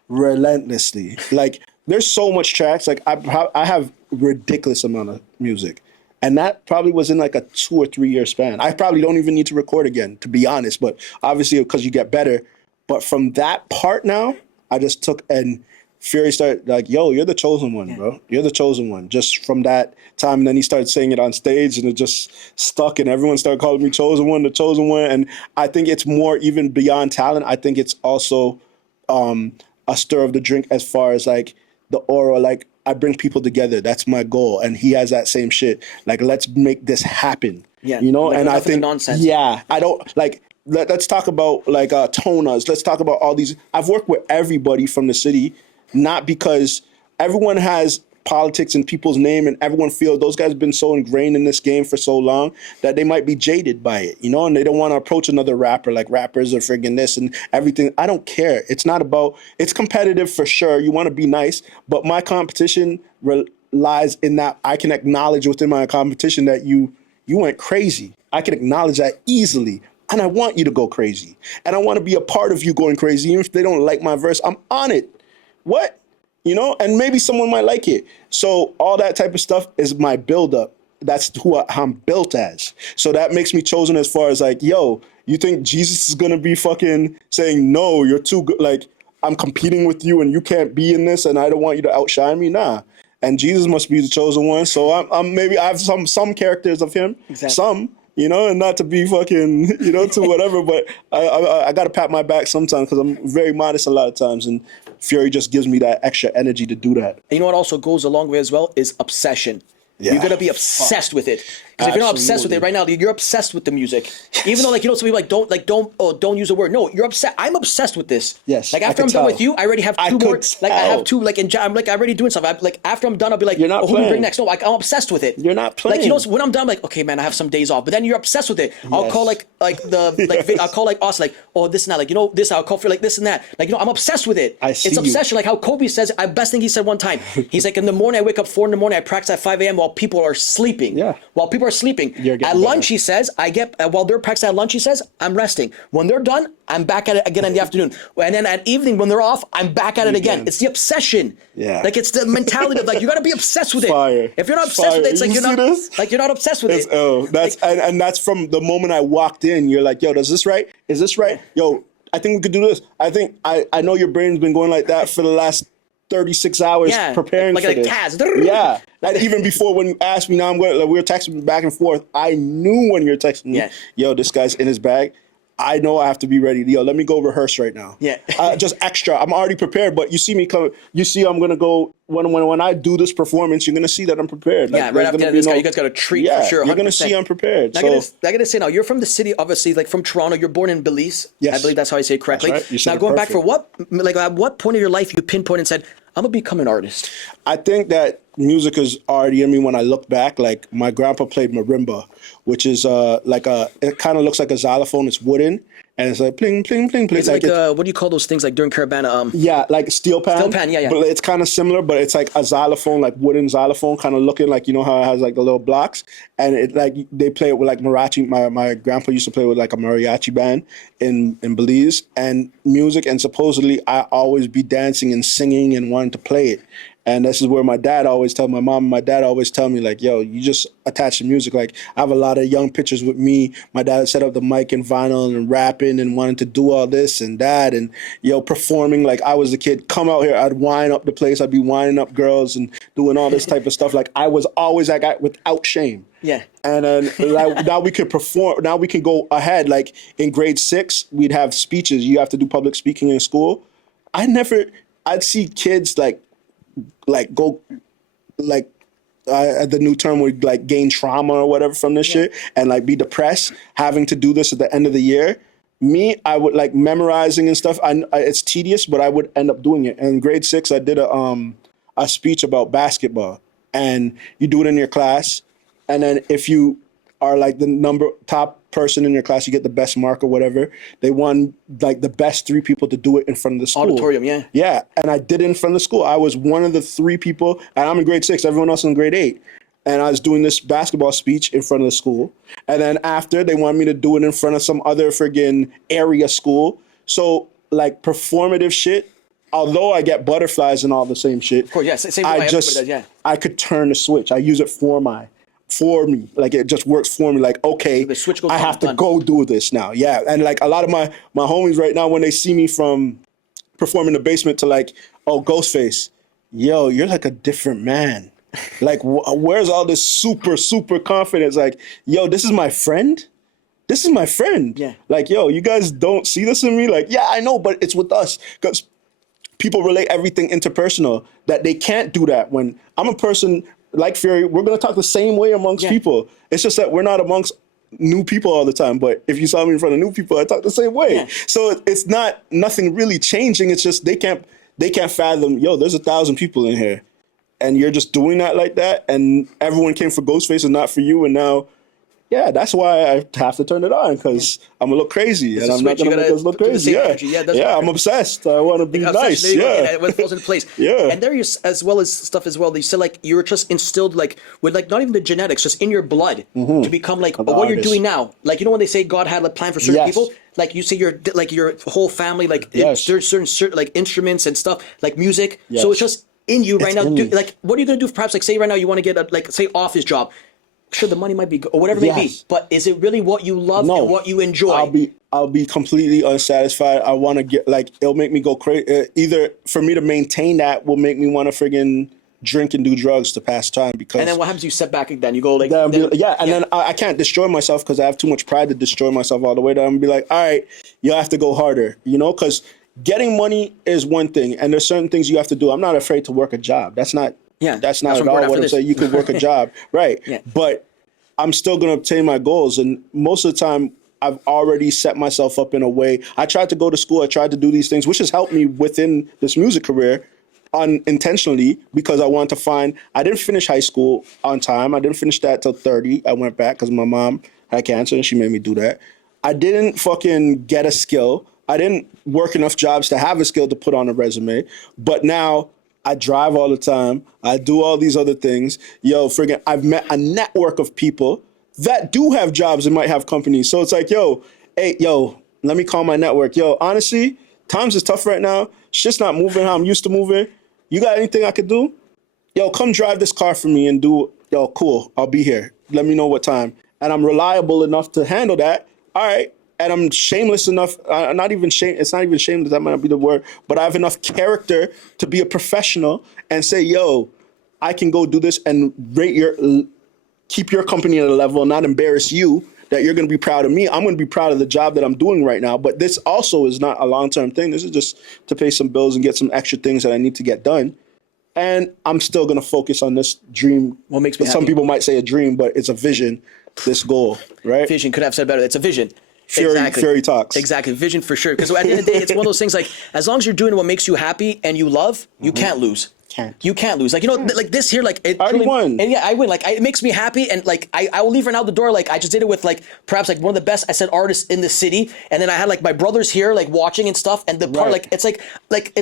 relentlessly. Like, there's so much tracks. Like, I have ridiculous amount of music. And that probably was in like a 2 or 3 year span. I probably don't even need to record again, to be honest. But obviously, because you get better. But from that part now, I just took and Fury started like, yo, you're the chosen one, bro. You're the chosen one. Just from that time. And then he started saying it on stage and it just stuck and everyone started calling me chosen one, the chosen one. And I think it's more even beyond talent. I think it's also a stir of the drink as far as like the aura, like I bring people together. That's my goal. And he has that same shit. Like, let's make this happen. Yeah. Like, and I think, nonsense. Yeah, I don't like, let's talk about like Tonas. Let's talk about all these. I've worked with everybody from the city. Not because everyone has politics in people's name and everyone feels those guys have been so ingrained in this game for so long that they might be jaded by it, and they don't want to approach another rapper like rappers are friggin' this and everything. I don't care. It's not about, it's competitive for sure. You want to be nice, but my competition lies in that I can acknowledge within my competition that you went crazy. I can acknowledge that easily. And I want you to go crazy. And I want to be a part of you going crazy. Even if they don't like my verse, I'm on it. What? And maybe someone might like it. So all that type of stuff is my buildup. That's who I'm built as. So that makes me chosen as far as like, yo, you think Jesus is going to be fucking saying, no, you're too good. Like, I'm competing with you and you can't be in this and I don't want you to outshine me. Nah. And Jesus must be the chosen one. So I'm maybe I have some characters of him. Exactly. Some. And not to be fucking, to whatever, but I got to pat my back sometimes because I'm very modest a lot of times, and Fury just gives me that extra energy to do that. And you know what also goes a long way as well is obsession. Yeah. You're gonna be obsessed with it. Because if you're not obsessed with it right now, you're obsessed with the music. Yes. Even though some people don't use a word. No, you're upset. I'm obsessed with this. Yes. Like after I'm done with you, I already have two more. Like I have two. I'm already doing something. Like after I'm done, I'll be like, you're not who do we bring next? No, I'm obsessed with it. You're not playing. Like when I'm done, I'm like, okay, man, I have some days off. But then you're obsessed with it. Yes. I'll call I'll call us like, oh, this and that. Like this. I'll call for like this and that. Like I'm obsessed with it. It's obsession. Like how Kobe says. Best thing he said one time. He's like, in the morning I wake up 4 a.m. I practice at 5 a.m. while people are sleeping. Yeah. While people are sleeping. At lunch, he says, while they're practicing at lunch, he says, I'm resting. When they're done, I'm back at it again in the afternoon. And then at evening, when they're off, I'm back at it again. It's the obsession. Yeah. Like it's the mentality of like, you got to be obsessed with it. Fire. If you're not obsessed with it, it's like you're not obsessed with it. Oh, that's, like, and that's from the moment I walked in, you're like, yo, is this right? Is this right? Yo, I think we could do this. I know your brain's been going like that for the last 36 hours preparing like for a this. Taz. Yeah. And even before when you asked me, now I'm going, like, we were texting back and forth. I knew when you're texting me, yo, this guy's in his bag. I know I have to be ready. Yo, let me go rehearse right now. Yeah. Just extra. I'm already prepared, but you see me come. You see, I'm gonna go when I do this performance. You're gonna see that I'm prepared. Like, right after this guy, you guys got a treat for sure. 100%. You're gonna see I'm prepared. Now, I gotta say now, you're from the city, obviously, like from Toronto. You're born in Belize. Yes. I believe that's how I say it correctly. That's right. You said now, it going back perfect. for what, like, at what point of your life you pinpointed and said, I'm gonna become an artist? I think that music is already in me when I look back. Like my grandpa played marimba, which is it kind of looks like a xylophone. It's wooden. And it's like pling, pling, pling, pling. It's like what do you call those things like during Caravana? Yeah, like steel pan. Steel pan, yeah. But it's kind of similar, but it's like a xylophone, like wooden xylophone, kind of looking like, you know how it has like the little blocks, and it like they play it with like mariachi. My grandpa used to play with like a mariachi band in Belize and music, and supposedly I always be dancing and singing and wanting to play it. And this is where my dad always tell my mom and my dad always tell me, like, yo, you just attach to music. Like, I have a lot of young pictures with me. My dad set up the mic and vinyl and rapping and wanting to do all this and that. And, performing like I was a kid. Come out here, I'd wind up the place. I'd be winding up girls and doing all this type of stuff. Like, I was always that guy without shame. Yeah. And then now we could perform. Now we can go ahead. Like, in grade 6, we'd have speeches. You have to do public speaking in school. I'd see kids go the new term would like gain trauma or whatever from this shit and like be depressed having to do this at the end of the year. Me, I would like memorizing and stuff. It's tedious, but I would end up doing it. And in grade 6, I did a speech about basketball, and you do it in your class, and then if you are like the top person in your class, you get the best mark or whatever. They won like the best 3 people to do it in front of the school. Auditorium, yeah. Yeah, and I did it in front of the school. I was one of the 3 people, and I'm in grade 6, everyone else in grade 8. And I was doing this basketball speech in front of the school. And then after, they wanted me to do it in front of some other friggin' area school. So like performative shit, although I get butterflies and all the same shit. Of course, yeah, same way everybody does, yeah. I could turn the switch. I use it for me. Like it just works for me. Like, okay, so the switch goes I have to go do this now. Yeah. And like a lot of my homies right now, when they see me from performing in the basement to like, oh, Ghostface, yo, you're like a different man. Like, where's all this super, super confidence? Like, yo, this is my friend. This is my friend. Yeah. Like, yo, you guys don't see this in me? Like, yeah, I know, but it's with us. Because people relate everything interpersonal, that they can't do that when I'm a person like Fury. We're going to talk the same way amongst people. It's just that we're not amongst new people all the time. But if you saw me in front of new people, I talk the same way. Yeah. So it's nothing really changing. It's just they can't fathom, yo, there's 1,000 people in here. And you're just doing that like that, and everyone came for Ghostface and not for you, and now, yeah, that's why I have to turn it on, because I'm gonna look crazy, and I'm not gonna make us look crazy. Yeah, I'm obsessed. I want to be nice. Yeah, it falls into place. Yeah, and there you as well as stuff as well. You said like you were just instilled like with like not even the genetics, just in your blood to become like what you're doing now. Like when they say God had a plan for certain people. Like you say, your whole family, like there's certain like instruments and stuff, like music. Yes. So it's just in you right now. Like, what are you going to do? Perhaps, like, say right now you want to get a say office job. Sure, the money might be good, or whatever it may be. But is it really what you love and what you enjoy? I'll be completely unsatisfied. I want to get like it'll make me go crazy. Either for me to maintain that will make me want to friggin' drink and do drugs to pass time. Because and then what happens? You step back again. You go like then I can't destroy myself because I have too much pride to destroy myself all the way. That I'm gonna be like, all right, you have to go harder. Because getting money is one thing, and there's certain things you have to do. I'm not afraid to work a job. That's not at all what I'm saying. You can work a job, right? Yeah. But I'm still going to obtain my goals, and most of the time, I've already set myself up in a way. I tried to go to school. I tried to do these things, which has helped me within this music career unintentionally, because I wanted to find. I didn't finish high school on time. I didn't finish that till 30. I went back because my mom had cancer, and she made me do that. I didn't fucking get a skill. I didn't work enough jobs to have a skill to put on a resume, but now I drive all the time. I do all these other things. Friggin', I've met a network of people that do have jobs and might have companies. So it's like, let me call my network. Honestly, times is tough right now. Shit's not moving how I'm used to moving. You got anything I could do? Come drive this car for me and do, cool, I'll be here. Let me know what time. And I'm reliable enough to handle that. All right. and I'm shameless enough, not even shame, it's not even shameless, that might not be the word, but I have enough character to be a professional and say, yo, I can go do this and keep your company at a level and not embarrass you, that you're going to be proud of me. I'm going to be proud of the job that I'm doing right now. But this also is not a long-term thing. This is just to pay some bills and get some extra things that I need to get done. And I'm still going to focus on this dream. What makes me Some happy? people might say a dream, but it's a vision, this goal, right? Vision, could have said better. It's a vision. Fury talks. Exactly. Vision for sure. Because at the end of the day, it's one of those things like, as long as you're doing what makes you happy and you love, you can't lose. You can't lose. Like, you know, like this here, like it I already won. And yeah, I win. Like it makes me happy, and like I will leave right out the door. Like I just did it with like perhaps like one of the best, I said, artists in the city, and then I had like my brothers here like watching and stuff, and the part like it's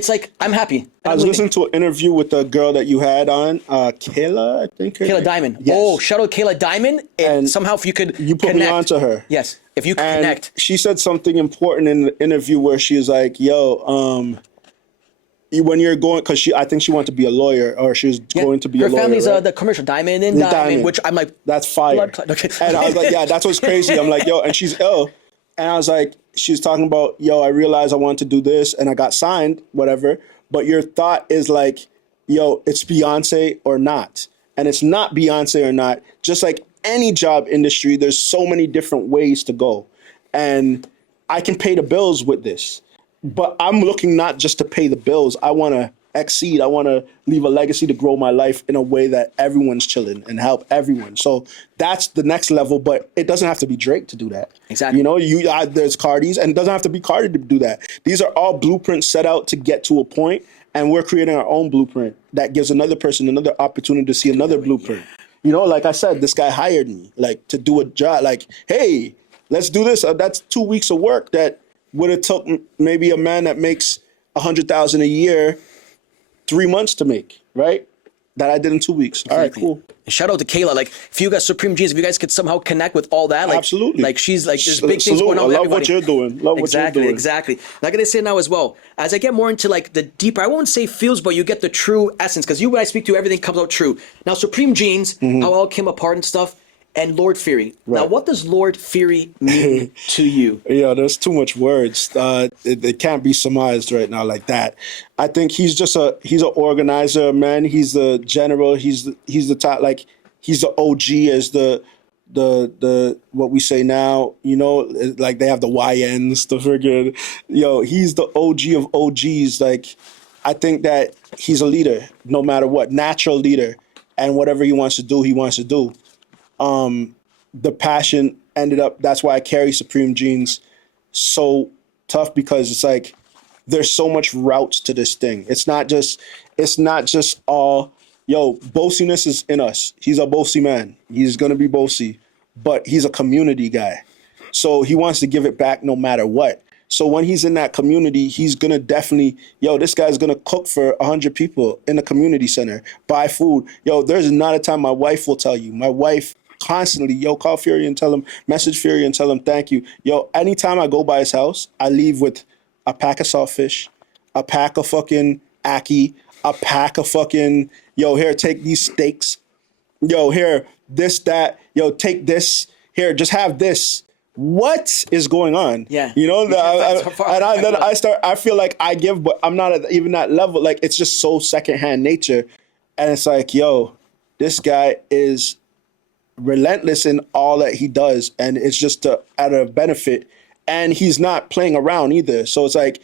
like I'm happy. I was listening to an interview with the girl that you had on, Kayla, I think. Kayla Diamond. Yes. Oh, shout out Kayla Diamond. And somehow if you could You put me onto her. Yes. If you could And connect. she said something important in the interview where she was like, yo, when you're going, because I think she wanted to be a lawyer, or she was going to be a lawyer. Her family's right? the commercial Diamond and Diamond, which I'm like, that's fire. Okay. And I was like, yeah, that's what's crazy. I'm like, yo, and she's ill. And I was like, she's talking about, yo, I realized I wanted to do this and I got signed, whatever. But your thought is like, yo, it's Beyonce or not. And it's not Beyonce or not. Just like any job industry, there's so many different ways to go. And I can pay the bills with this. But I'm looking not just to pay the bills. I want to exceed. I want to leave a legacy to grow my life in a way that everyone's chilling and help everyone. So that's the next level. But it doesn't have to be Drake to do that. Exactly. You know, there's Cardi's, and it doesn't have to be Cardi to do that. These are all blueprints set out to get to a point, and we're creating our own blueprint that gives another person another opportunity to see another blueprint. You know, like I said, this guy hired me like to do a job. Like, hey, let's do this. That's 2 weeks of work that would have took maybe a man that makes $100,000 a year 3 months to make, right? That I did in 2 weeks. All right, cool. Shout out to Kayla. Like, if you guys Supreme G's, if you guys could somehow connect with all that, like, absolutely. Like, she's like, there's big things going on with I love everybody. what you're doing. Love what you're doing. Exactly. Like I say now as well, as I get more into like the deeper, I won't say feels, but you get the true essence, because you, when I speak to, everything comes out true. Now, Supreme Jeans, how it all came apart and stuff, and Lord Fury. Right. Now, what does Lord Fury mean to you? Yeah, there's too much words. It can't be surmised right now like that. I think he's an organizer, man. He's the general. He's the top. Like, he's the OG, as the what we say now. You know, like they have the YNs, the friggin'. He's the OG of OGs. Like, I think that he's a leader, no matter what, natural leader, and whatever he wants to do, he wants to do. The passion ended up, that's why I carry Supreme Jeans so tough, because it's like there's so much routes to this thing. It's not just all, bossiness is in us. He's a bossy man. He's gonna be bossy, but he's a community guy. So he wants to give it back no matter what. So when he's in that community, he's gonna definitely, this guy's gonna cook for 100 people in the community center, buy food. There's not a time my wife will tell you. My wife constantly, call Fury and tell him, message Fury and tell him thank you. Anytime I go by his house, I leave with a pack of saltfish, a pack of fucking ackee, a pack of fucking, here, take these steaks. Here, this, that, take this. Here, just have this. What is going on? Yeah. I feel like I give, but I'm not at even that level. Like, it's just so secondhand nature. And it's like, this guy is relentless in all that he does, and it's just at a benefit, and he's not playing around either. So it's like,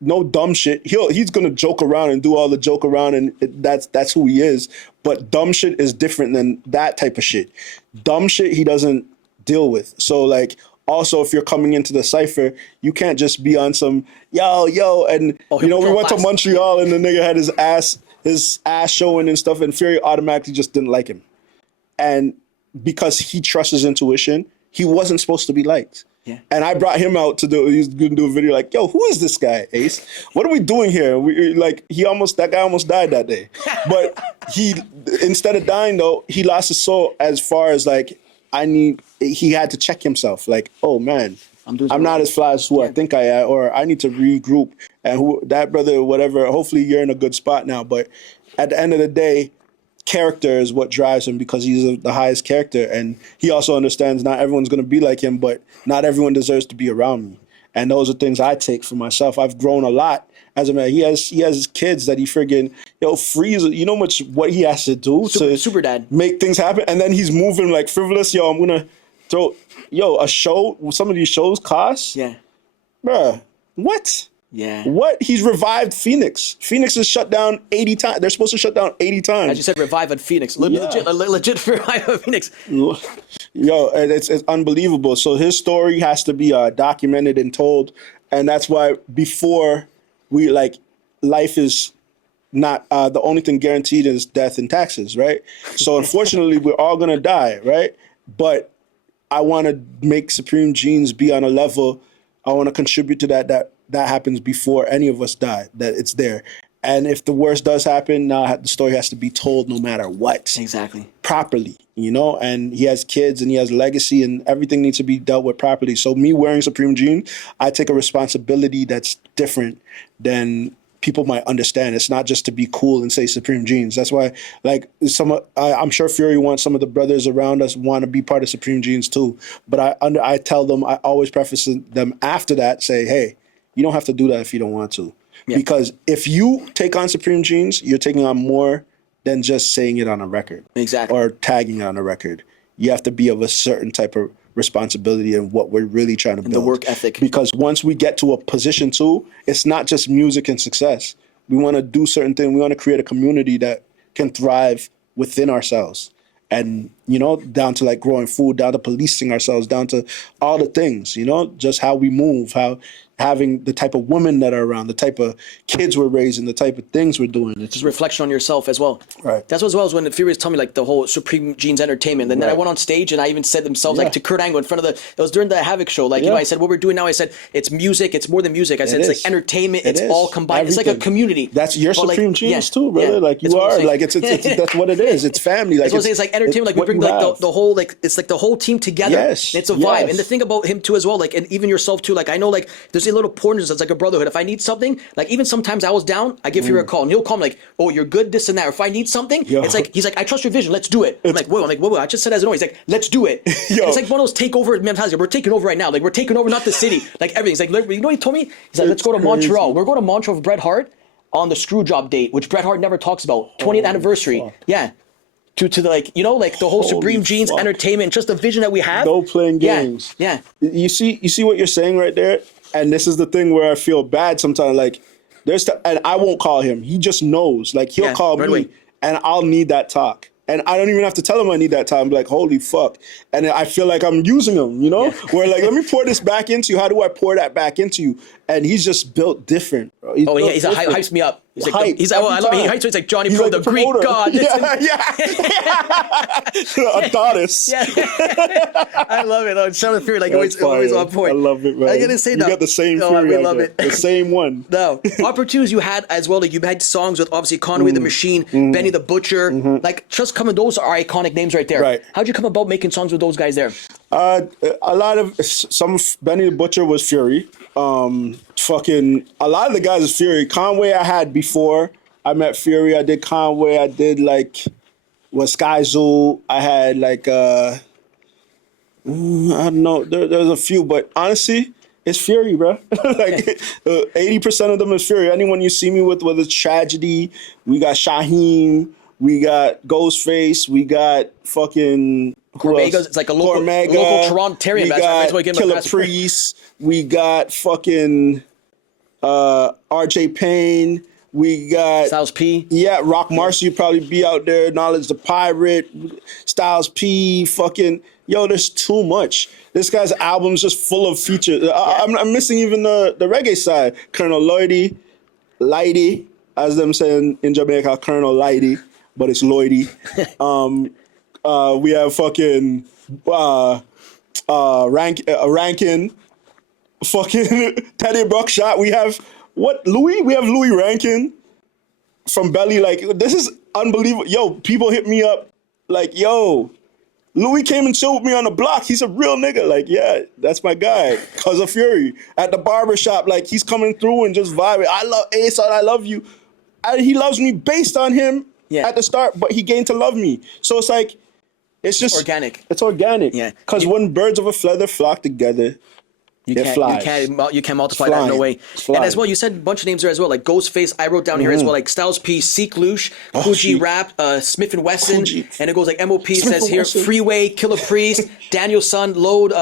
no dumb shit. He's gonna joke around and do all the joke around, and that's who he is. But dumb shit is different than that type of shit. Dumb shit he doesn't deal with. So like, also, if you're coming into the cypher, you can't just be on some and we went to Montreal and the nigga had his ass showing and stuff, and Fury automatically just didn't like him. And because he trusts his intuition, he wasn't supposed to be liked. Yeah. And I brought him out he's gonna do a video like, who is this guy, Ace? What are we doing here? That guy almost died that day. But he, instead of dying though, he lost his soul as far as like, he had to check himself. Like, oh man, I'm not as fly as who I think I am, or I need to regroup. And that brother, whatever, hopefully you're in a good spot now. But at the end of the day, character is what drives him because he's the highest character. And he also understands not everyone's going to be like him, but not everyone deserves to be around me. And those are things I take for myself. I've grown a lot as a man. He has kids that he friggin', freeze. You know what he has to do to super dad make things happen. And then he's moving like frivolous. Yo, I'm going to throw, a show. Some of these shows cost. Yeah. Bruh, what? Yeah. What? He's revived Phoenix. Phoenix is shut down 80 times. They're supposed to shut down 80 times. As you said, revive at Phoenix. Legit revive at Phoenix. Yo, it's unbelievable. So his story has to be documented and told. And that's why before we, life is not, the only thing guaranteed is death and taxes, right? So unfortunately, we're all going to die, right? But I want to make Supreme Jeans be on a level. I want to contribute to that happens before any of us die, that it's there. And if the worst does happen, now the story has to be told no matter what. Exactly. Properly, and he has kids and he has legacy and everything needs to be dealt with properly. So me wearing Supreme Jeans, I take a responsibility that's different than people might understand. It's not just to be cool and say Supreme Jeans. That's why, I'm sure Fury wants some of the brothers around us want to be part of Supreme Jeans too. But I tell them, I always preface them after that, say, hey, you don't have to do that if you don't want to. Yeah. Because if you take on Supreme Jeans, you're taking on more than just saying it on a record. Exactly. Or tagging it on a record. You have to be of a certain type of responsibility in what we're really trying to build. The work ethic. Because once we get to a position too, it's not just music and success. We want to do certain things. We want to create a community that can thrive within ourselves. And, down to growing food, down to policing ourselves, down to all the things, just how we move, having the type of women that are around, the type of kids we're raising, the type of things we're doing. It's just reflection on yourself as well. Right. That's as well as when Fury told me the whole Supreme Jeans Entertainment. And then I went on stage and I even said themselves to Kurt Angle in front of it was during the Havoc show. I said, what we're doing now, I said, it's music. It's more than music. I said, it's entertainment. It's all combined. Everything. It's like a community. That's your Supreme Jeans too, brother. You are. It's that's what it is. It's family. It's like entertainment. We bring the whole, it's the whole team together. Yes. It's a vibe. And the thing about him too as well, and even yourself too, I know there's a little portions that's like a brotherhood. If I need something, even sometimes I was down, I give Fury a call and he'll call me oh, you're good, this and that. Or if I need something, it's he's like, I trust your vision, let's do it. I'm like, whoa, I just said as an he's like, let's do it. It's like one of those takeover mentalities. We're taking over right now. We're taking over not the city. Everything's you know what he told me? He's like, let's go to Montreal. We're going to Montreal with Bret Hart on the screw job date, which Bret Hart never talks about. 20th anniversary. Fuck. Yeah. To the whole Supreme Jeans entertainment, just the vision that we have. No playing games. Yeah. You see what you're saying right there? And this is the thing where I feel bad sometimes. And I won't call him. He just knows. He'll call me, and I'll need that talk. And I don't even have to tell him I need that time. I'm like, holy fuck. And I feel like I'm using him, Where let me pour this back into you. How do I pour that back into you? And he's just built different, bro. He's hypes me up. He's like, I love it. He hypes me. He's like Johnny Pro, the Greek god. A goddess. Yeah. I love it. It's sounding Fury always on point. I love it, man. I gotta say you got the same Fury. We love it. The same one. No. Opportunities you had as well. You've had songs with obviously Conway the Machine, Benny the Butcher. Just coming, those are iconic names right there. Right. How'd you come about making songs with those guys there? A lot of Benny the Butcher was Fury. A lot of the guys is Fury. Conway I had before I met Fury. I did Conway. I did Sky Zoo. I had I don't know. There's a few, but honestly, it's Fury, bro. 80% of them is Fury. Anyone you see me with, whether it's Tragedy, we got Shaheem, we got Ghostface, we got fucking. Cormega's, it's like a local Torontarian. We got Killer Priest. We got fucking RJ Payne. We got Styles P. Yeah, Rock Marcy probably be out there. Knowledge the Pirate. Styles P. There's too much. This guy's album's just full of features. I'm missing even the reggae side. Colonel Lighty, as them saying in Jamaica, Colonel Lighty, but it's Lloydie. We have fucking Rankin, fucking Teddy Buckshot. We have Louis? We have Louis Rankin from Belly. This is unbelievable. Yo, people hit me up Louis came and chilled with me on the block. He's a real nigga. Yeah, that's my guy. Cause of Fury. At the barbershop, he's coming through and just vibing. I love Ace, I love you. He loves me based on him at the start, but he gained to love me. So it's like, it's just organic. It's organic. Yeah. Because when birds of a feather flock together, You it can't, flies. you can't multiply Flying. that, no way. It's flying. And as well, you said a bunch of names there as well, like Ghostface. I wrote down here as well, like Styles P, Seek Lush, Coogee shit. Rap, Smith and Wesson, Coogee. and it goes like MOP Smith says and here, Wesson. Freeway, Killer Priest, Daniel Son, Lord,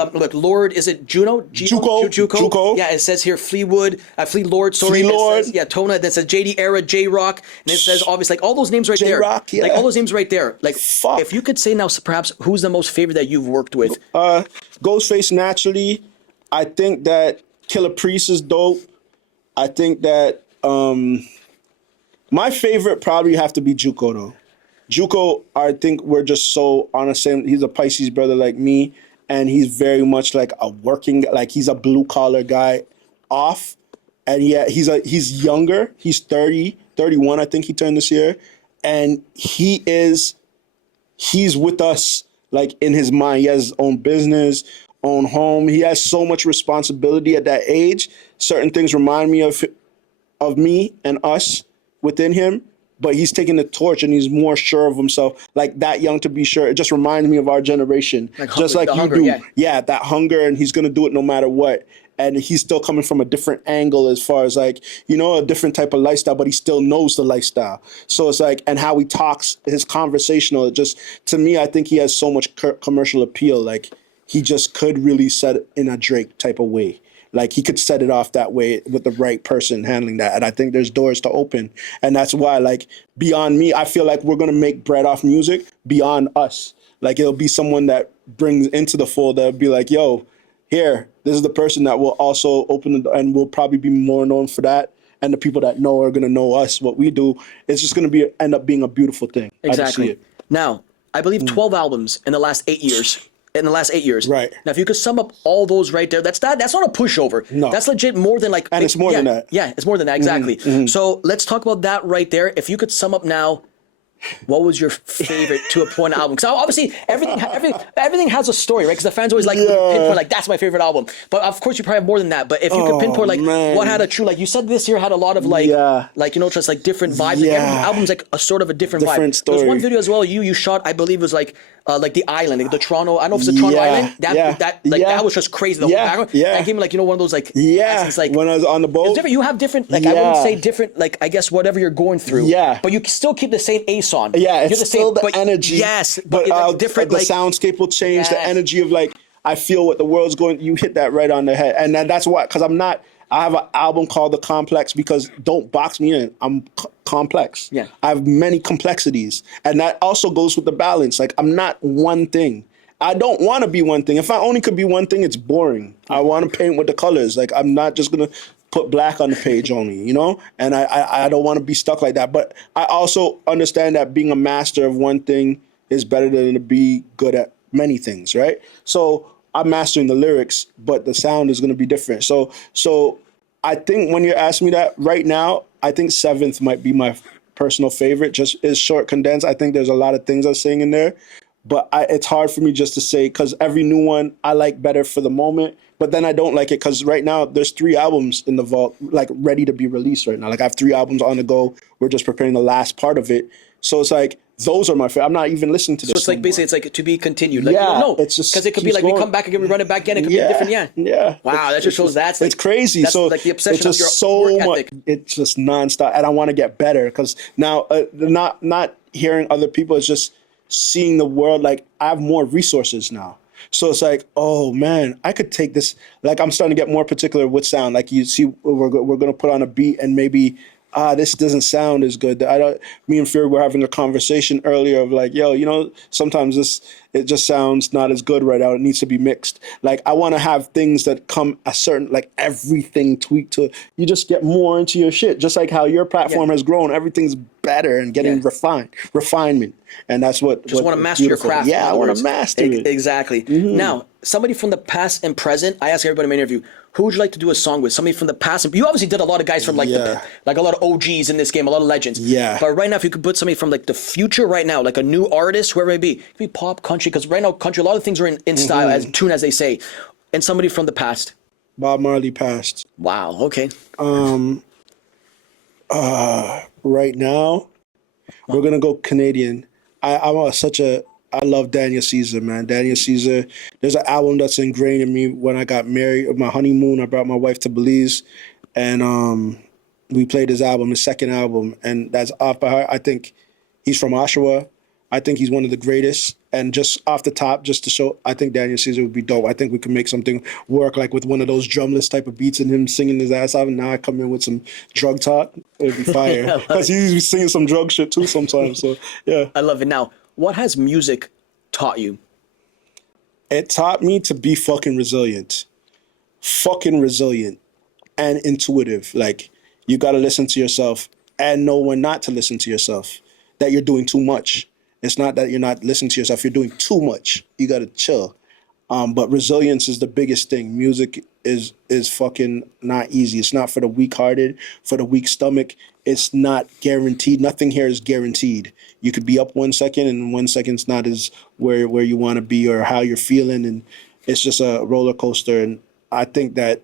is it Juno? Juco. Yeah, it says here Fleetwood, Fleet Lord, sorry. Fleet It Lord. says, yeah, Tona. That says JD Era, J Rock, and it says obviously like all those names right there. J-Rock, yeah. Like all those names right there. Like Fuck. if you could say now, perhaps who's the most favorite that you've worked with? Ghostface naturally. I think that Killer Priest is dope. I think that my favorite probably have to be Juco though. Juco, I think we're just so on the same. He's a Pisces brother like me, and he's very much like a working, like he's a blue collar guy, off, and yeah, he's younger. He's 30, 31, I think he turned this year, and he's with us like in his mind. He has his own business, own home. He has so much responsibility at that age. Certain things remind me of me and us within him, but he's taking the torch and he's more sure of himself. Like that young to be sure. It just reminds me of our generation. Just like you hunger, do. yeah. Yeah, that hunger, and he's gonna do it no matter what. And he's still coming from a different angle as far as like, you know, a different type of lifestyle, but he still knows the lifestyle. So it's like, and how he talks, his conversational, it just, to me, I think he has so much commercial appeal. Like he just could really set it in a Drake type of way. Like he could set it off that way with the right person handling that. And I think there's doors to open. And that's why, like, beyond me, I feel like we're going to make bread off music beyond us. Like it'll be someone that brings into the fold that'll be like, yo, here, this is the person that will also open the door, and will probably be more known for that. And the people that know are going to know us, what we do. It's just going to end up being a beautiful thing. Exactly. I just see it. Now, I believe 12 albums in the last 8 years. Right. Now, if you could sum up all those right there, that's not a pushover. No. That's legit more than like... And it's more than that. Yeah, it's more than that, exactly. So let's talk about that right there. If you could sum up now, what was your favorite to a point album? Because obviously everything has a story, right? Because the fans always like pinpoint like that's my favorite album. But of course you probably have more than that. But if you could pinpoint like what had a true, like you said this year had a lot of like you know, just like different vibes. Like every album's like a sort of a different vibe. Story. There's one video as well you shot, I believe it was like the island, like the Toronto. I don't know if it's the Toronto island. That was just crazy. The whole background. That gave me like, you know, one of those like accents, like when I was on the boat. It's different. You have different like I wouldn't say different like I guess whatever you're going through. Yeah. But you still keep the same ace on. Yeah, it's still the energy. Yes, but like different. The like, soundscape will change. The energy of like I feel what the world's going. You hit that right on the head, and that's why. Because I have an album called The Complex because don't box me in. I'm complex. Yeah. I have many complexities. And that also goes with the balance. Like I'm not one thing. I don't want to be one thing. If I only could be one thing, it's boring. I want to paint with the colors. Like I'm not just going to put black on the page only, you know? And I don't want to be stuck like that. But I also understand that being a master of one thing is better than to be good at many things, right? So I'm mastering the lyrics, but the sound is going to be different. So I think when you're asking me that right now, I think Seventh might be my personal favorite. Just is short, condensed. I think there's a lot of things I'm saying in there, but it's hard for me just to say because every new one I like better for the moment. But then I don't like it because right now there's 3 albums in the vault, like ready to be released right now. Like I have 3 albums on the go. We're just preparing the last part of it. So it's like, those are my favorite. I'm not even listening to this. So it's like basically it's like to be continued. Like, yeah, you don't know. it's just because it could be like going. we come back again, we run it back again. It could be different. Yeah. Yeah. Wow, that just shows that's like, it's crazy. That's so like the obsession it's just of your so work much. ethic. It's just nonstop, and I want to get better because now not hearing other people is just seeing the world. Like I have more resources now. So it's like, oh man, I could take this. Like I'm starting to get more particular with sound. Like you see, we're going to put on a beat and maybe, this doesn't sound as good. Me and Fear were having a conversation earlier of like, yo, you know, sometimes it just sounds not as good right now. It needs to be mixed. Like I want to have things that come a certain, like everything tweaked to, you just get more into your shit. Just like how your platform has grown, everything's better and getting refinement. And that's what just want to master your craft. Yeah, I want to master it. Exactly. Now, somebody from the past and present, I ask everybody in my interview, who would you like to do a song with? Somebody from the past. You obviously did a lot of guys from like like a lot of OGs in this game, a lot of legends. Yeah. But right now, if you could put somebody from like the future right now, like a new artist, whoever it may be, it could be pop, country, because right now, country, a lot of things are in style, as tune as they say, and somebody from the past. Bob Marley passed. Wow. Okay. Right now, We're gonna go Canadian. I love Daniel Caesar, man. Daniel Caesar. There's an album that's ingrained in me. When I got married, my honeymoon, I brought my wife to Belize, and we played his album, his second album, and that's off by heart. I think he's from Oshawa. I think he's one of the greatest. And just off the top, just to show, I think Daniel Caesar would be dope. I think we could make something work, like with one of those drumless type of beats and him singing his ass off. And now I come in with some drug talk. It'd be fire. Because he's singing some drug shit too sometimes. So, yeah. I love it. Now, what has music taught you? It taught me to be fucking resilient. Fucking resilient and intuitive. Like, you got to listen to yourself and know when not to listen to yourself. That you're doing too much. It's not that you're not listening to yourself. You're doing too much. You got to chill. But resilience is the biggest thing. Music is fucking not easy. It's not for the weak-hearted, for the weak stomach. It's not guaranteed. Nothing here is guaranteed. You could be up 1 second and 1 second's not as where you want to be or how you're feeling. And it's just a roller coaster. And I think that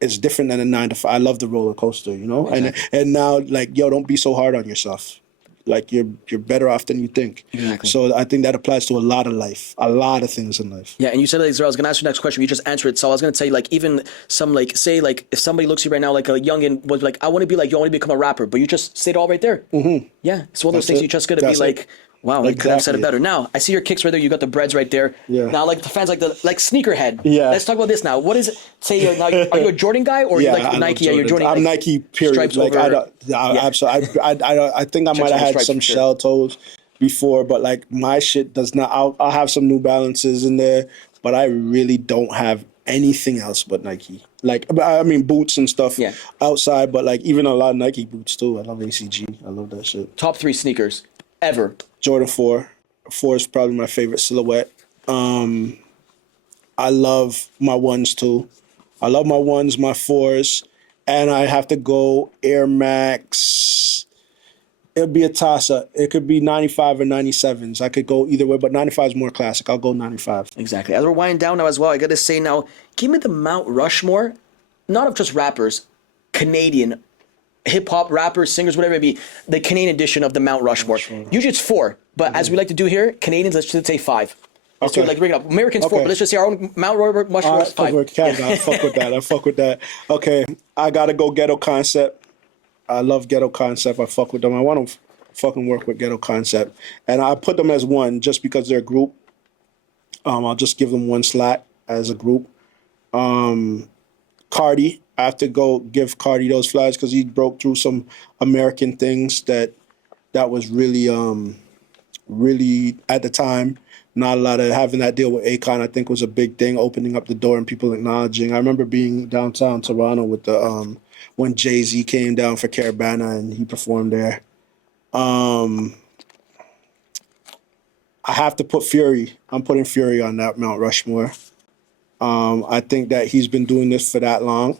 it's different than a 9 to 5. I love the roller coaster, you know? Exactly. And now, like, yo, don't be so hard on yourself. Like, you're better off than you think. Exactly. So I think that applies to a lot of life, a lot of things in life. Yeah, and you said that, I was going to ask you the next question. You just answered it. So I was going to say, like, even some, like, say, like, if somebody looks at you right now, like a youngin was like, I want to be like you, I want to become a rapper. But you just said it all right there. Mm-hmm. Yeah, it's one of those things you just got to be like, wow, like, could have said it better. Now, I see your kicks right there. You got the breads right there. Yeah. Now, like, the fans like sneakerhead. Yeah. Let's talk about this now. What is it? Say, now, are you a Jordan guy or you like Nike? Yeah, you're Jordan. I'm Nike, period. Stripes like, over. Absolutely. I think I might have had some shell toes before, but like my shit does not. I'll have some New Balances in there, but I really don't have anything else but Nike. Like, I mean, boots and stuff outside, but like even a lot of Nike boots too. I love ACG. I love that shit. Top 3 sneakers ever. Jordan 4. 4 is probably my favorite silhouette. I love my 1s too. I love my 1s, my 4s, and I have to go Air Max. It'll be a toss-up. It could be 95 or 97s. I could go either way, but 95 is more classic. I'll go 95. Exactly. As we're winding down now as well, I got to say now, give me the Mount Rushmore, not of just rappers, Canadian hip-hop rappers, singers, whatever it be, the Canadian edition of the Mount Rushmore. Usually it's 4, but as we like to do here, Canadians, let's just say 5. Let's do it, like, bring it up. Americans 4, but let's just say our own Mount Rushmore is 5. I fuck with that. I fuck with that. Okay, I got to go Ghetto Concept. I love Ghetto Concept. I fuck with them. I want to fucking work with Ghetto Concept. And I put them as 1 just because they're a group. I'll just give them 1 slot as a group. Cardi, I have to go give Cardi those flowers because he broke through some American things that was really, really at the time. Not a lot of having that deal with Akon, I think, was a big thing, opening up the door and people acknowledging. I remember being downtown Toronto with the when Jay-Z came down for Caravana and he performed there. I have to put Fury. I'm putting Fury on that Mount Rushmore. I think that he's been doing this for that long.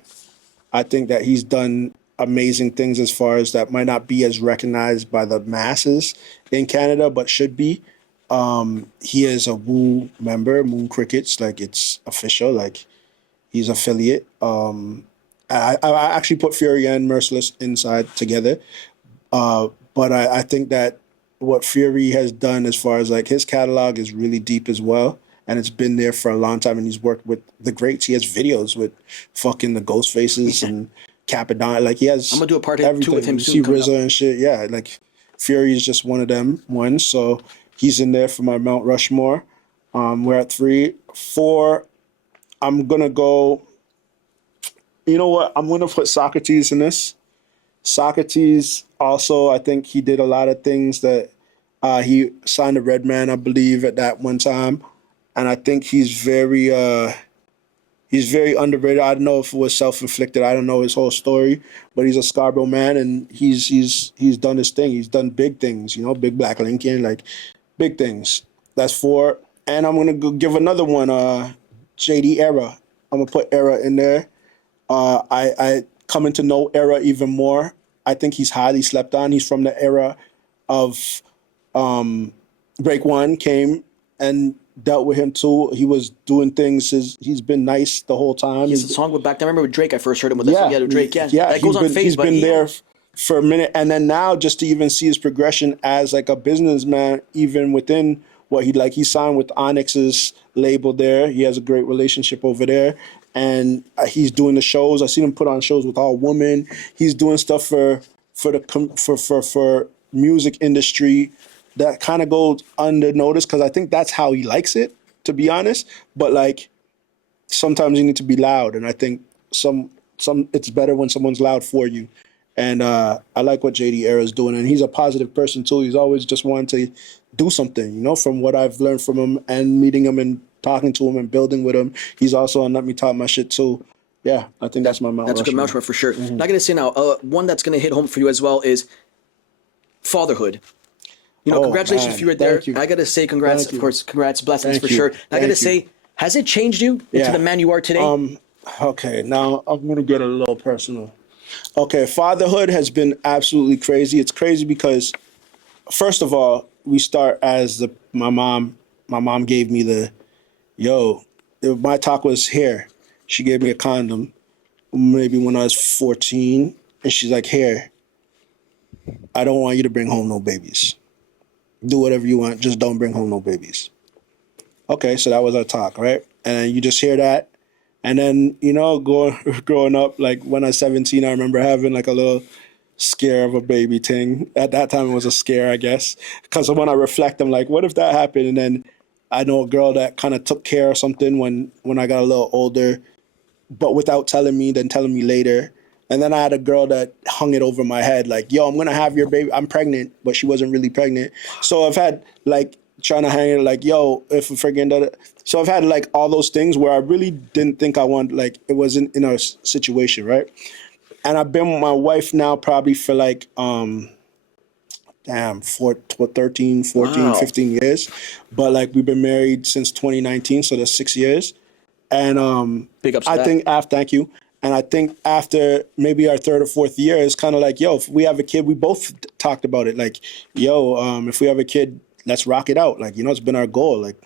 I think that he's done amazing things as far as that might not be as recognized by the masses in Canada, but should be. He is a Woo member, Moon Crickets, like it's official, like he's affiliate. I actually put Fury and Merciless inside together. But I think that what Fury has done as far as like his catalog is really deep as well. And it's been there for a long time. And he's worked with the greats. He has videos with fucking the Ghostfaces and Capadon. Like he has. I'm going to do a part 2 with him soon. See RZA and shit. Yeah. Like Fury is just one of them ones. So he's in there for my Mount Rushmore. We're at 3. 4, I'm going to go. You know what? I'm going to put Socrates in this. Socrates also, I think he did a lot of things that he signed a Redman, I believe, at that one time. And I think he's very underrated. I don't know if it was self-inflicted. I don't know his whole story, but he's a Scarborough man and he's done his thing. He's done big things, you know, Big Black Lincoln, like big things. That's 4. And I'm going to give another one, JD Era. I'm going to put Era in there. I coming to know Era even more. I think he's highly slept on. He's from the era of Break One came and dealt with him too. He was doing things. He's been nice the whole time. He's a song with back then. I remember with Drake. I first heard him with that. Yeah, with Drake. Yeah, that goes on Facebook. He's been there for a minute, and then now just to even see his progression as like a businessman, even within what he signed with Onyx's label there. He has a great relationship over there, and he's doing the shows. I seen him put on shows with all women. He's doing stuff for music industry that kind of goes under notice because I think that's how he likes it, to be honest. But like sometimes you need to be loud, and I think some it's better when someone's loud for you. And I like what JD Era is doing, and he's a positive person too. He's always just wanting to do something, you know, from what I've learned from him and meeting him and talking to him and building with him. He's also on Let Me Talk My Shit too. Yeah, I think that's my Mount That's a good Rushmore. Mount Rushmore for sure. And I gotta say now, one that's gonna hit home for you as well is Fatherhood. You know, Oh, congratulations man. if you were there. Thank you. I gotta say congrats, Thank you. of course, congrats, blessings Thank for you. sure. I Thank gotta you. say, has it changed you into Yeah. the man you are today? Okay, now I'm gonna get a little personal. Okay, fatherhood has been absolutely crazy. It's crazy because first of all, we start as my mom. My mom gave me my talk was here. She gave me a condom maybe when I was 14, and she's like, "Here, I don't want you to bring home no babies. Do whatever you want, just don't bring home no babies." Okay, so that was our talk, right? And then you just hear that, and then growing up, like when I was 17, I remember having like a little scare of a baby thing. At that time, it was a scare, I guess, because when I reflect, I'm like, what if that happened? And then I know a girl that kind of took care of something when I got a little older, but without telling me, then telling me later. And then I had a girl that hung it over my head, like, yo, I'm gonna have your baby. I'm pregnant, but she wasn't really pregnant. So I've had like trying to hang it, like, yo, if I'm freaking that. So I've had like all those things where I really didn't think I wanted, like, it wasn't in our situation, right? And I've been with my wife now probably for like, 13, 14, Wow. 15 years. But like we've been married since 2019, so that's 6 years. And Big ups to I that. think after, thank you. And I think after maybe our third or fourth year, it's kind of like, yo, if we have a kid, we both talked about it. Like, yo, if we have a kid, let's rock it out. Like, it's been our goal. Like,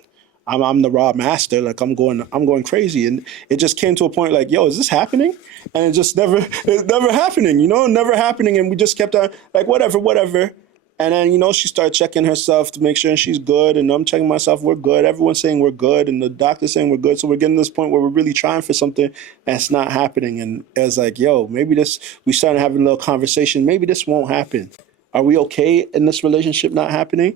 I'm the raw master. Like, I'm going crazy. And it just came to a point like, yo, is this happening? And it's never happening. Never happening. And we just kept on like, whatever. And then, she started checking herself to make sure she's good. And I'm checking myself, we're good. Everyone's saying we're good. And the doctor's saying we're good. So we're getting to this point where we're really trying for something that's not happening. And it was like, yo, maybe we started having a little conversation. Maybe this won't happen. Are we okay in this relationship not happening?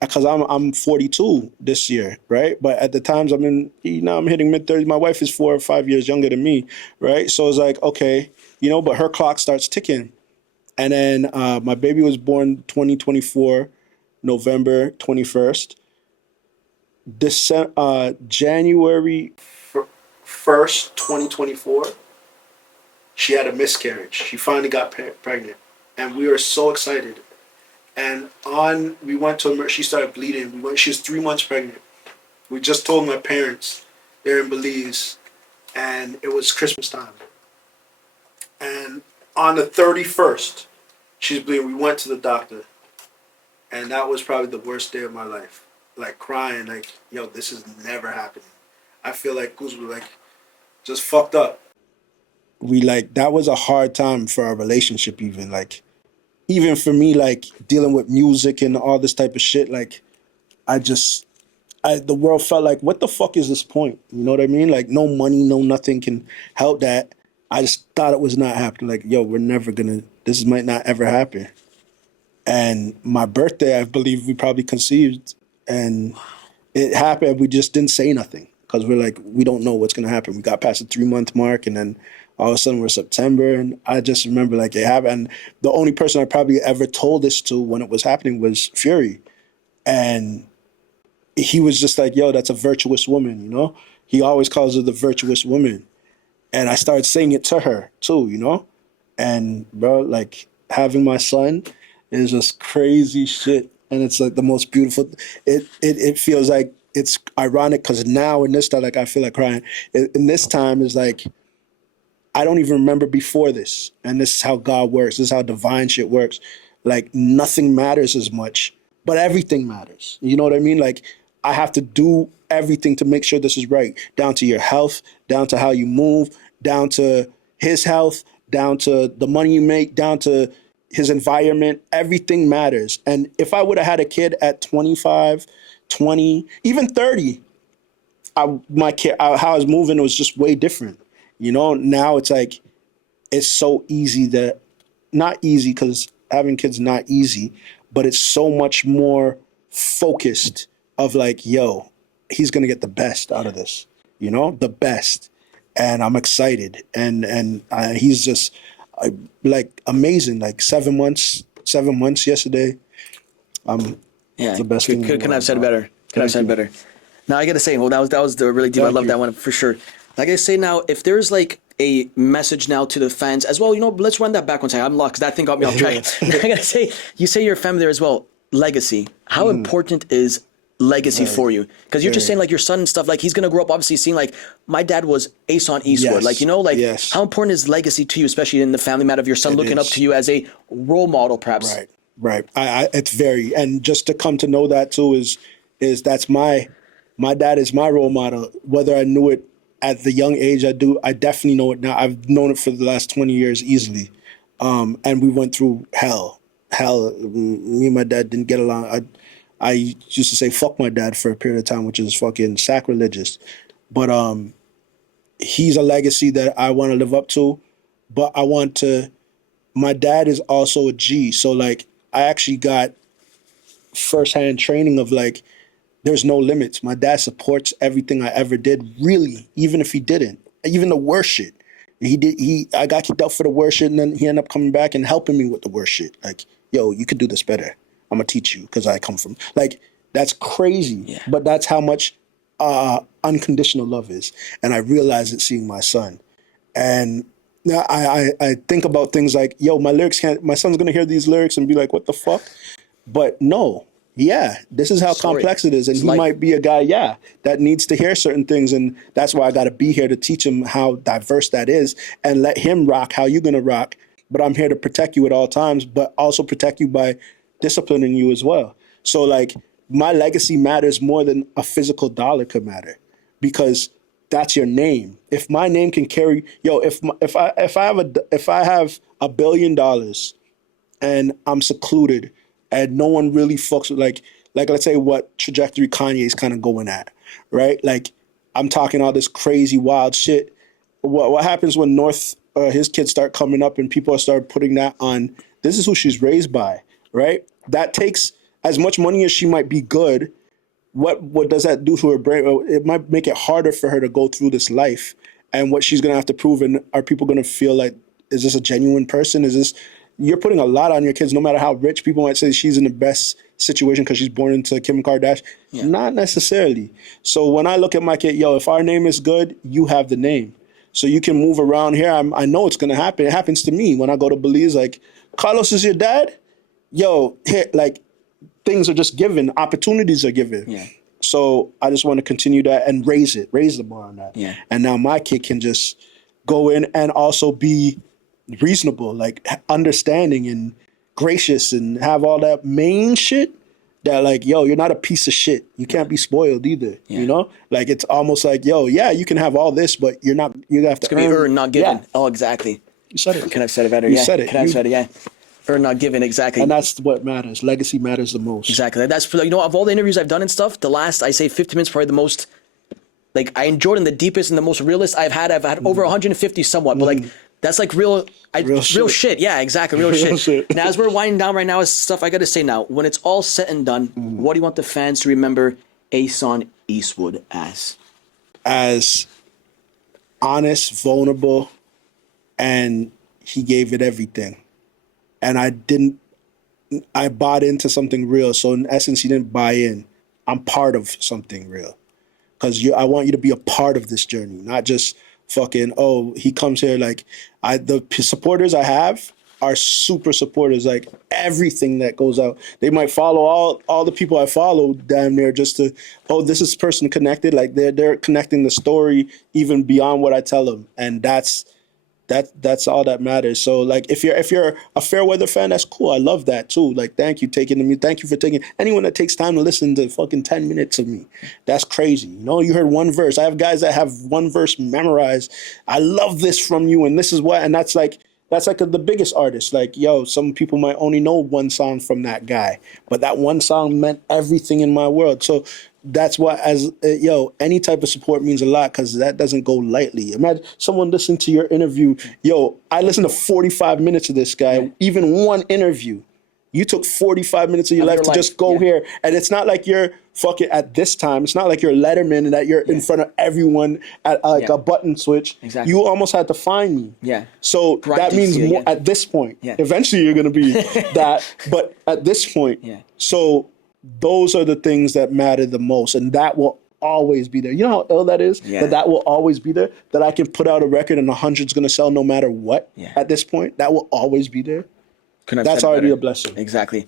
Because I'm 42 this year, right? But at the times I'm hitting mid-30s. My wife is 4 or 5 years younger than me, right? So it's like, okay, but her clock starts ticking. And then my baby was born 2024, November 21st. January 1st, 2024, she had a miscarriage. She finally got pregnant. And we were so excited. And we went to she started bleeding. She was 3 months pregnant. We just told my parents. They're in Belize. And it was Christmas time. And on the 31st, she's bleeding. We went to the doctor, and that was probably the worst day of my life. Like crying, like, yo, this is never happening. I feel like Goose was like just fucked up. That was a hard time for our relationship, even for me, like dealing with music and all this type of shit. Like, the world felt like, what the fuck is this point? You know what I mean? Like, no money, no nothing can help that. I just thought it was not happening. Like, yo, this might not ever happen. And my birthday, I believe we probably conceived, and it happened. We just didn't say nothing because we're like, we don't know what's going to happen. We got past the 3-month mark, and then all of a sudden we're September. And I just remember like it happened. And the only person I probably ever told this to when it was happening was Fury. And he was just like, yo, that's a virtuous woman, He always calls her the virtuous woman. And I started saying it to her too, And bro, like having my son is just crazy shit. And it's like the most beautiful. It feels like it's ironic because now in this time, like I feel like crying. In this time is like, I don't even remember before this. And this is how God works. This is how divine shit works. Like nothing matters as much, but everything matters. You know what I mean? Like I have to do everything to make sure this is right. Down to your health, down to how you move, down to his health, down to the money you make, down to his environment, everything matters. And if I would have had a kid at 25, 20, even 30, my kid, how I was moving was just way different. You know, now it's like, it's so easy that, not easy because having kids not easy, but it's so much more focused of like, yo, he's going to get the best out of this, you know, the best. And I'm excited. And he's just like amazing, like 7 months yesterday. Yeah, the best thing in the couldn't have world, said it bro. better. Couldn't have said it better. Now I gotta say, well, that was the really deep. I Thank love you. that one for sure. I gotta say now, if there's like a message now to the fans as well, you know, let's run that back one second. I'm lost 'cause that thing got me off track. I gotta say, you say your family there as well. Legacy. How important is legacy for you? Because you're just saying like your son and stuff. Like he's gonna grow up obviously seeing like my dad was Asun Eastwood. Yes. Like you know, like Yes. how important is legacy to you, especially in the family matter of your son looking up is. to you as a role model, perhaps. Right. It's very, and just to come to know that too is that's my dad is my role model. Whether I knew it at the young age I definitely know it now. I've known it for the last 20 years easily. And we went through hell. Me and my dad didn't get along. I used to say fuck my dad for a period of time, which is fucking sacrilegious. But he's a legacy that I want to live up to. But my dad is also a G. So like I actually got firsthand training of like, there's no limits. My dad supports everything I ever did, really, even if he didn't. Even the worst shit. I got kicked out for the worst shit, and then he ended up coming back and helping me with the worst shit. Like, yo, you could do this better. I'm gonna teach you because I come from like, that's crazy. Yeah. But that's how much unconditional love is. And I realized it seeing my son. And now I think about things like, yo, my son's gonna hear these lyrics and be like, what the fuck? But no, yeah, this is how complex it is. And he might be a guy, that needs to hear certain things. And that's why I got to be here to teach him how diverse that is and let him rock how you're going to rock. But I'm here to protect you at all times, but also protect you by disciplining you as well. So like my legacy matters more than a physical dollar could matter because that's your name. If my name can carry, if I have $1 billion and I'm secluded and no one really fucks with like let's say what trajectory Kanye's kind of going at, right? Like I'm talking all this crazy wild shit. What happens when his kids start coming up and people start putting that on? This is who she's raised by, right? That takes as much money as she might be good. What does that do to her brain? It might make it harder for her to go through this life, and what she's gonna have to prove. And are people gonna feel like, is this a genuine person? You're putting a lot on your kids, no matter how rich people might say she's in the best situation because she's born into Kim Kardashian. Yeah. Not necessarily. So when I look at my kid, if our name is good, you have the name. So you can move around here. I know it's going to happen. It happens to me when I go to Belize. Like, Carlos is your dad? Here, like, things are just given. Opportunities are given. Yeah. So I just want to continue that and raise the bar on that. Yeah. And now my kid can just go in and also be reasonable, like understanding and gracious and have all that main shit that like, you're not a piece of shit. You can't be spoiled either, you know? Like it's almost like, you can have all this, but you have to it's gonna be earned, not given. Yeah. Oh, exactly. You said it. Can I have said it better? You said it. Can I have said it? Yeah. Earned, not given, exactly. And that's what matters. Legacy matters the most. Exactly. That's of all the interviews I've done and stuff, the last, I say 50 minutes, probably the most, like I enjoyed in the deepest and the most realist I've had. I've had over 150 somewhat, but like, that's like real shit. Yeah, exactly. Real shit. Now, as we're winding down right now, is stuff I got to say now. When it's all said and done, what do you want the fans to remember Asun Eastwood as? As honest, vulnerable, and he gave it everything. And I bought into something real. So in essence, he didn't buy in. I'm part of something real. Because I want you to be a part of this journey, not just fucking, he comes here. Like the supporters I have are super supporters. Like everything that goes out, they might follow all the people I follow damn near just to, this is person connected. Like they're connecting the story even beyond what I tell them, and that's all that matters. So like if you're a Fairweather fan, that's cool. I love that too. Like thank you Thank you for taking anyone that takes time to listen to fucking 10 minutes of me. That's crazy. You heard one verse. I have guys that have one verse memorized. I love this from you, and this is what, and that's like That's like the biggest artist. Like, yo, some people might only know one song from that guy, but that one song meant everything in my world. So that's why, any type of support means a lot, because that doesn't go lightly. Imagine someone listening to your interview. Yo, I listened to 45 minutes of this guy, even one interview. You took 45 minutes of your life to just go here. And it's not like you're fucking at this time. It's not like you're Letterman and that you're in front of everyone at a button switch. Exactly. You almost had to find me. Yeah. So that means more at this point. Yeah. Eventually you're going to be that. But at this point. Yeah. So those are the things that matter the most. And that will always be there. You know how ill that is? Yeah. That will always be there? That I can put out a record and 100's going to sell no matter what at this point? That will always be there. That's already a blessing. Exactly.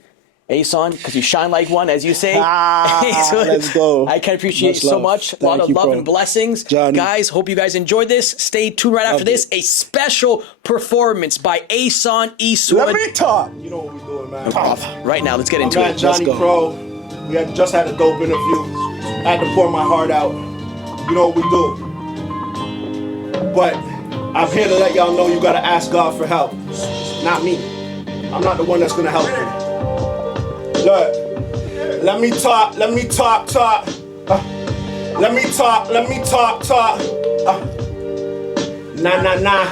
Asun, because you shine like one, as you say. Let's go. I can appreciate you so much. A lot of love and blessings. Johnny. Guys, hope you guys enjoyed this. Stay tuned right after this. A special performance by Asun Eastwood. Let me talk. You know what we're doing, man. Right now, let's get into it. Johnny Pro. We had just had a dope interview. I had to pour my heart out. You know what we do. But I'm here to let y'all know you got to ask God for help. Not me. I'm not the one that's gonna help you. Look, let me talk. Let me talk. Nah.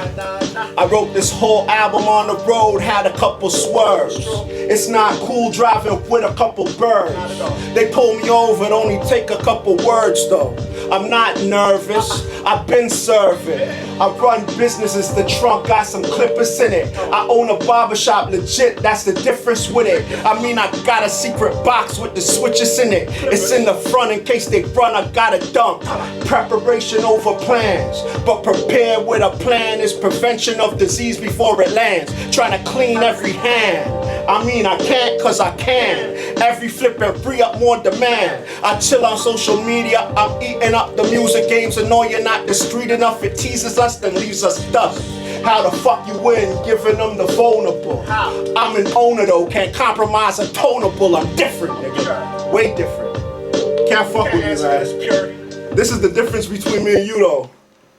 I wrote this whole album on the road, had a couple swerves. It's not cool driving with a couple birds. They pull me over, it only take a couple words though. I'm not nervous, I've been serving. I run businesses, the trunk got some clippers in it. I own a barbershop, legit, that's the difference with it. I mean, I got a secret box with the switches in it. It's in the front in case they run, I got a dump. Preparation over plans, but prepared with a plan is prevention of disease before it lands. Trying to clean every hand. I mean, I can't cause I can. Every flip and free up more demand. I chill on social media, I'm eating up the music games. And know you're not discreet enough, it teases us, then leaves us dust. How the fuck you win, giving them the vulnerable? I'm an owner though, can't compromise a tonable. I'm different, nigga, way different. Can't fuck with me, man. This is the difference between me and you though.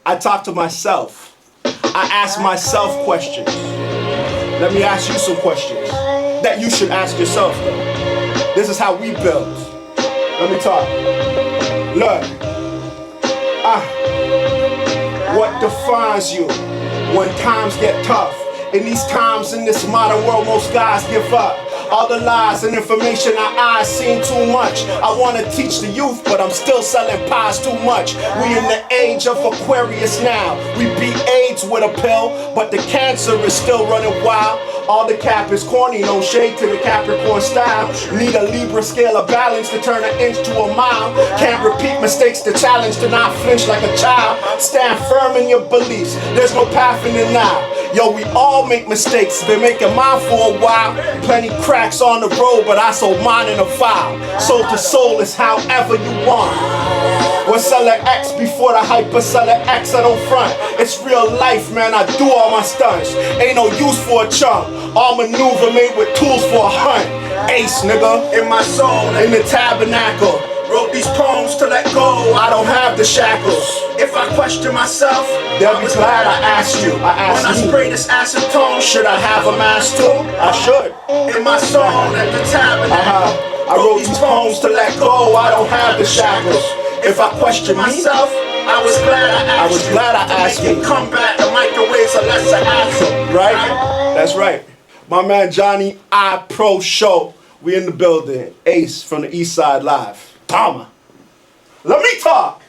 I talk to myself. I ask myself questions. Let me ask you some questions that you should ask yourself though. This is how we build. Let me talk. Look. What defines you when times get tough? In these times, in this modern world, most guys give up. All the lies and information our eyes seen too much. I wanna teach the youth, but I'm still selling pies too much. We in the age of Aquarius now. We beat AIDS with a pill, but the cancer is still running wild. All the cap is corny, no shade to the Capricorn style. Need a Libra scale of balance to turn an inch to a mile. Can't repeat mistakes, the challenge to not flinch like a child. Stand firm in your beliefs, there's no path in the now. Yo, we all make mistakes, been making mine for a while. Plenty cracks on the road, but I sold mine in a file. Soul to soul is however you want. We're selling X before the hyper selling X, I don't front. It's real life, man, I do all my stunts. Ain't no use for a chump. All maneuver made with tools for a hunt. Ace, nigga, in my soul, in the tabernacle. Wrote these poems to let go, I don't have the shackles. If I question myself, they'll be glad I asked you. When I spray this acetone, should I have a mask too? I should. In my soul, at the tabernacle. I wrote these poems to let go, I don't have the shackles. If I question myself, I was glad I asked you. Come back, the microwaves are lesser answer. Right? That's right. My man Johnny I Pro Show. We in the building. Ace from the East Side Live. Tama. Let me talk.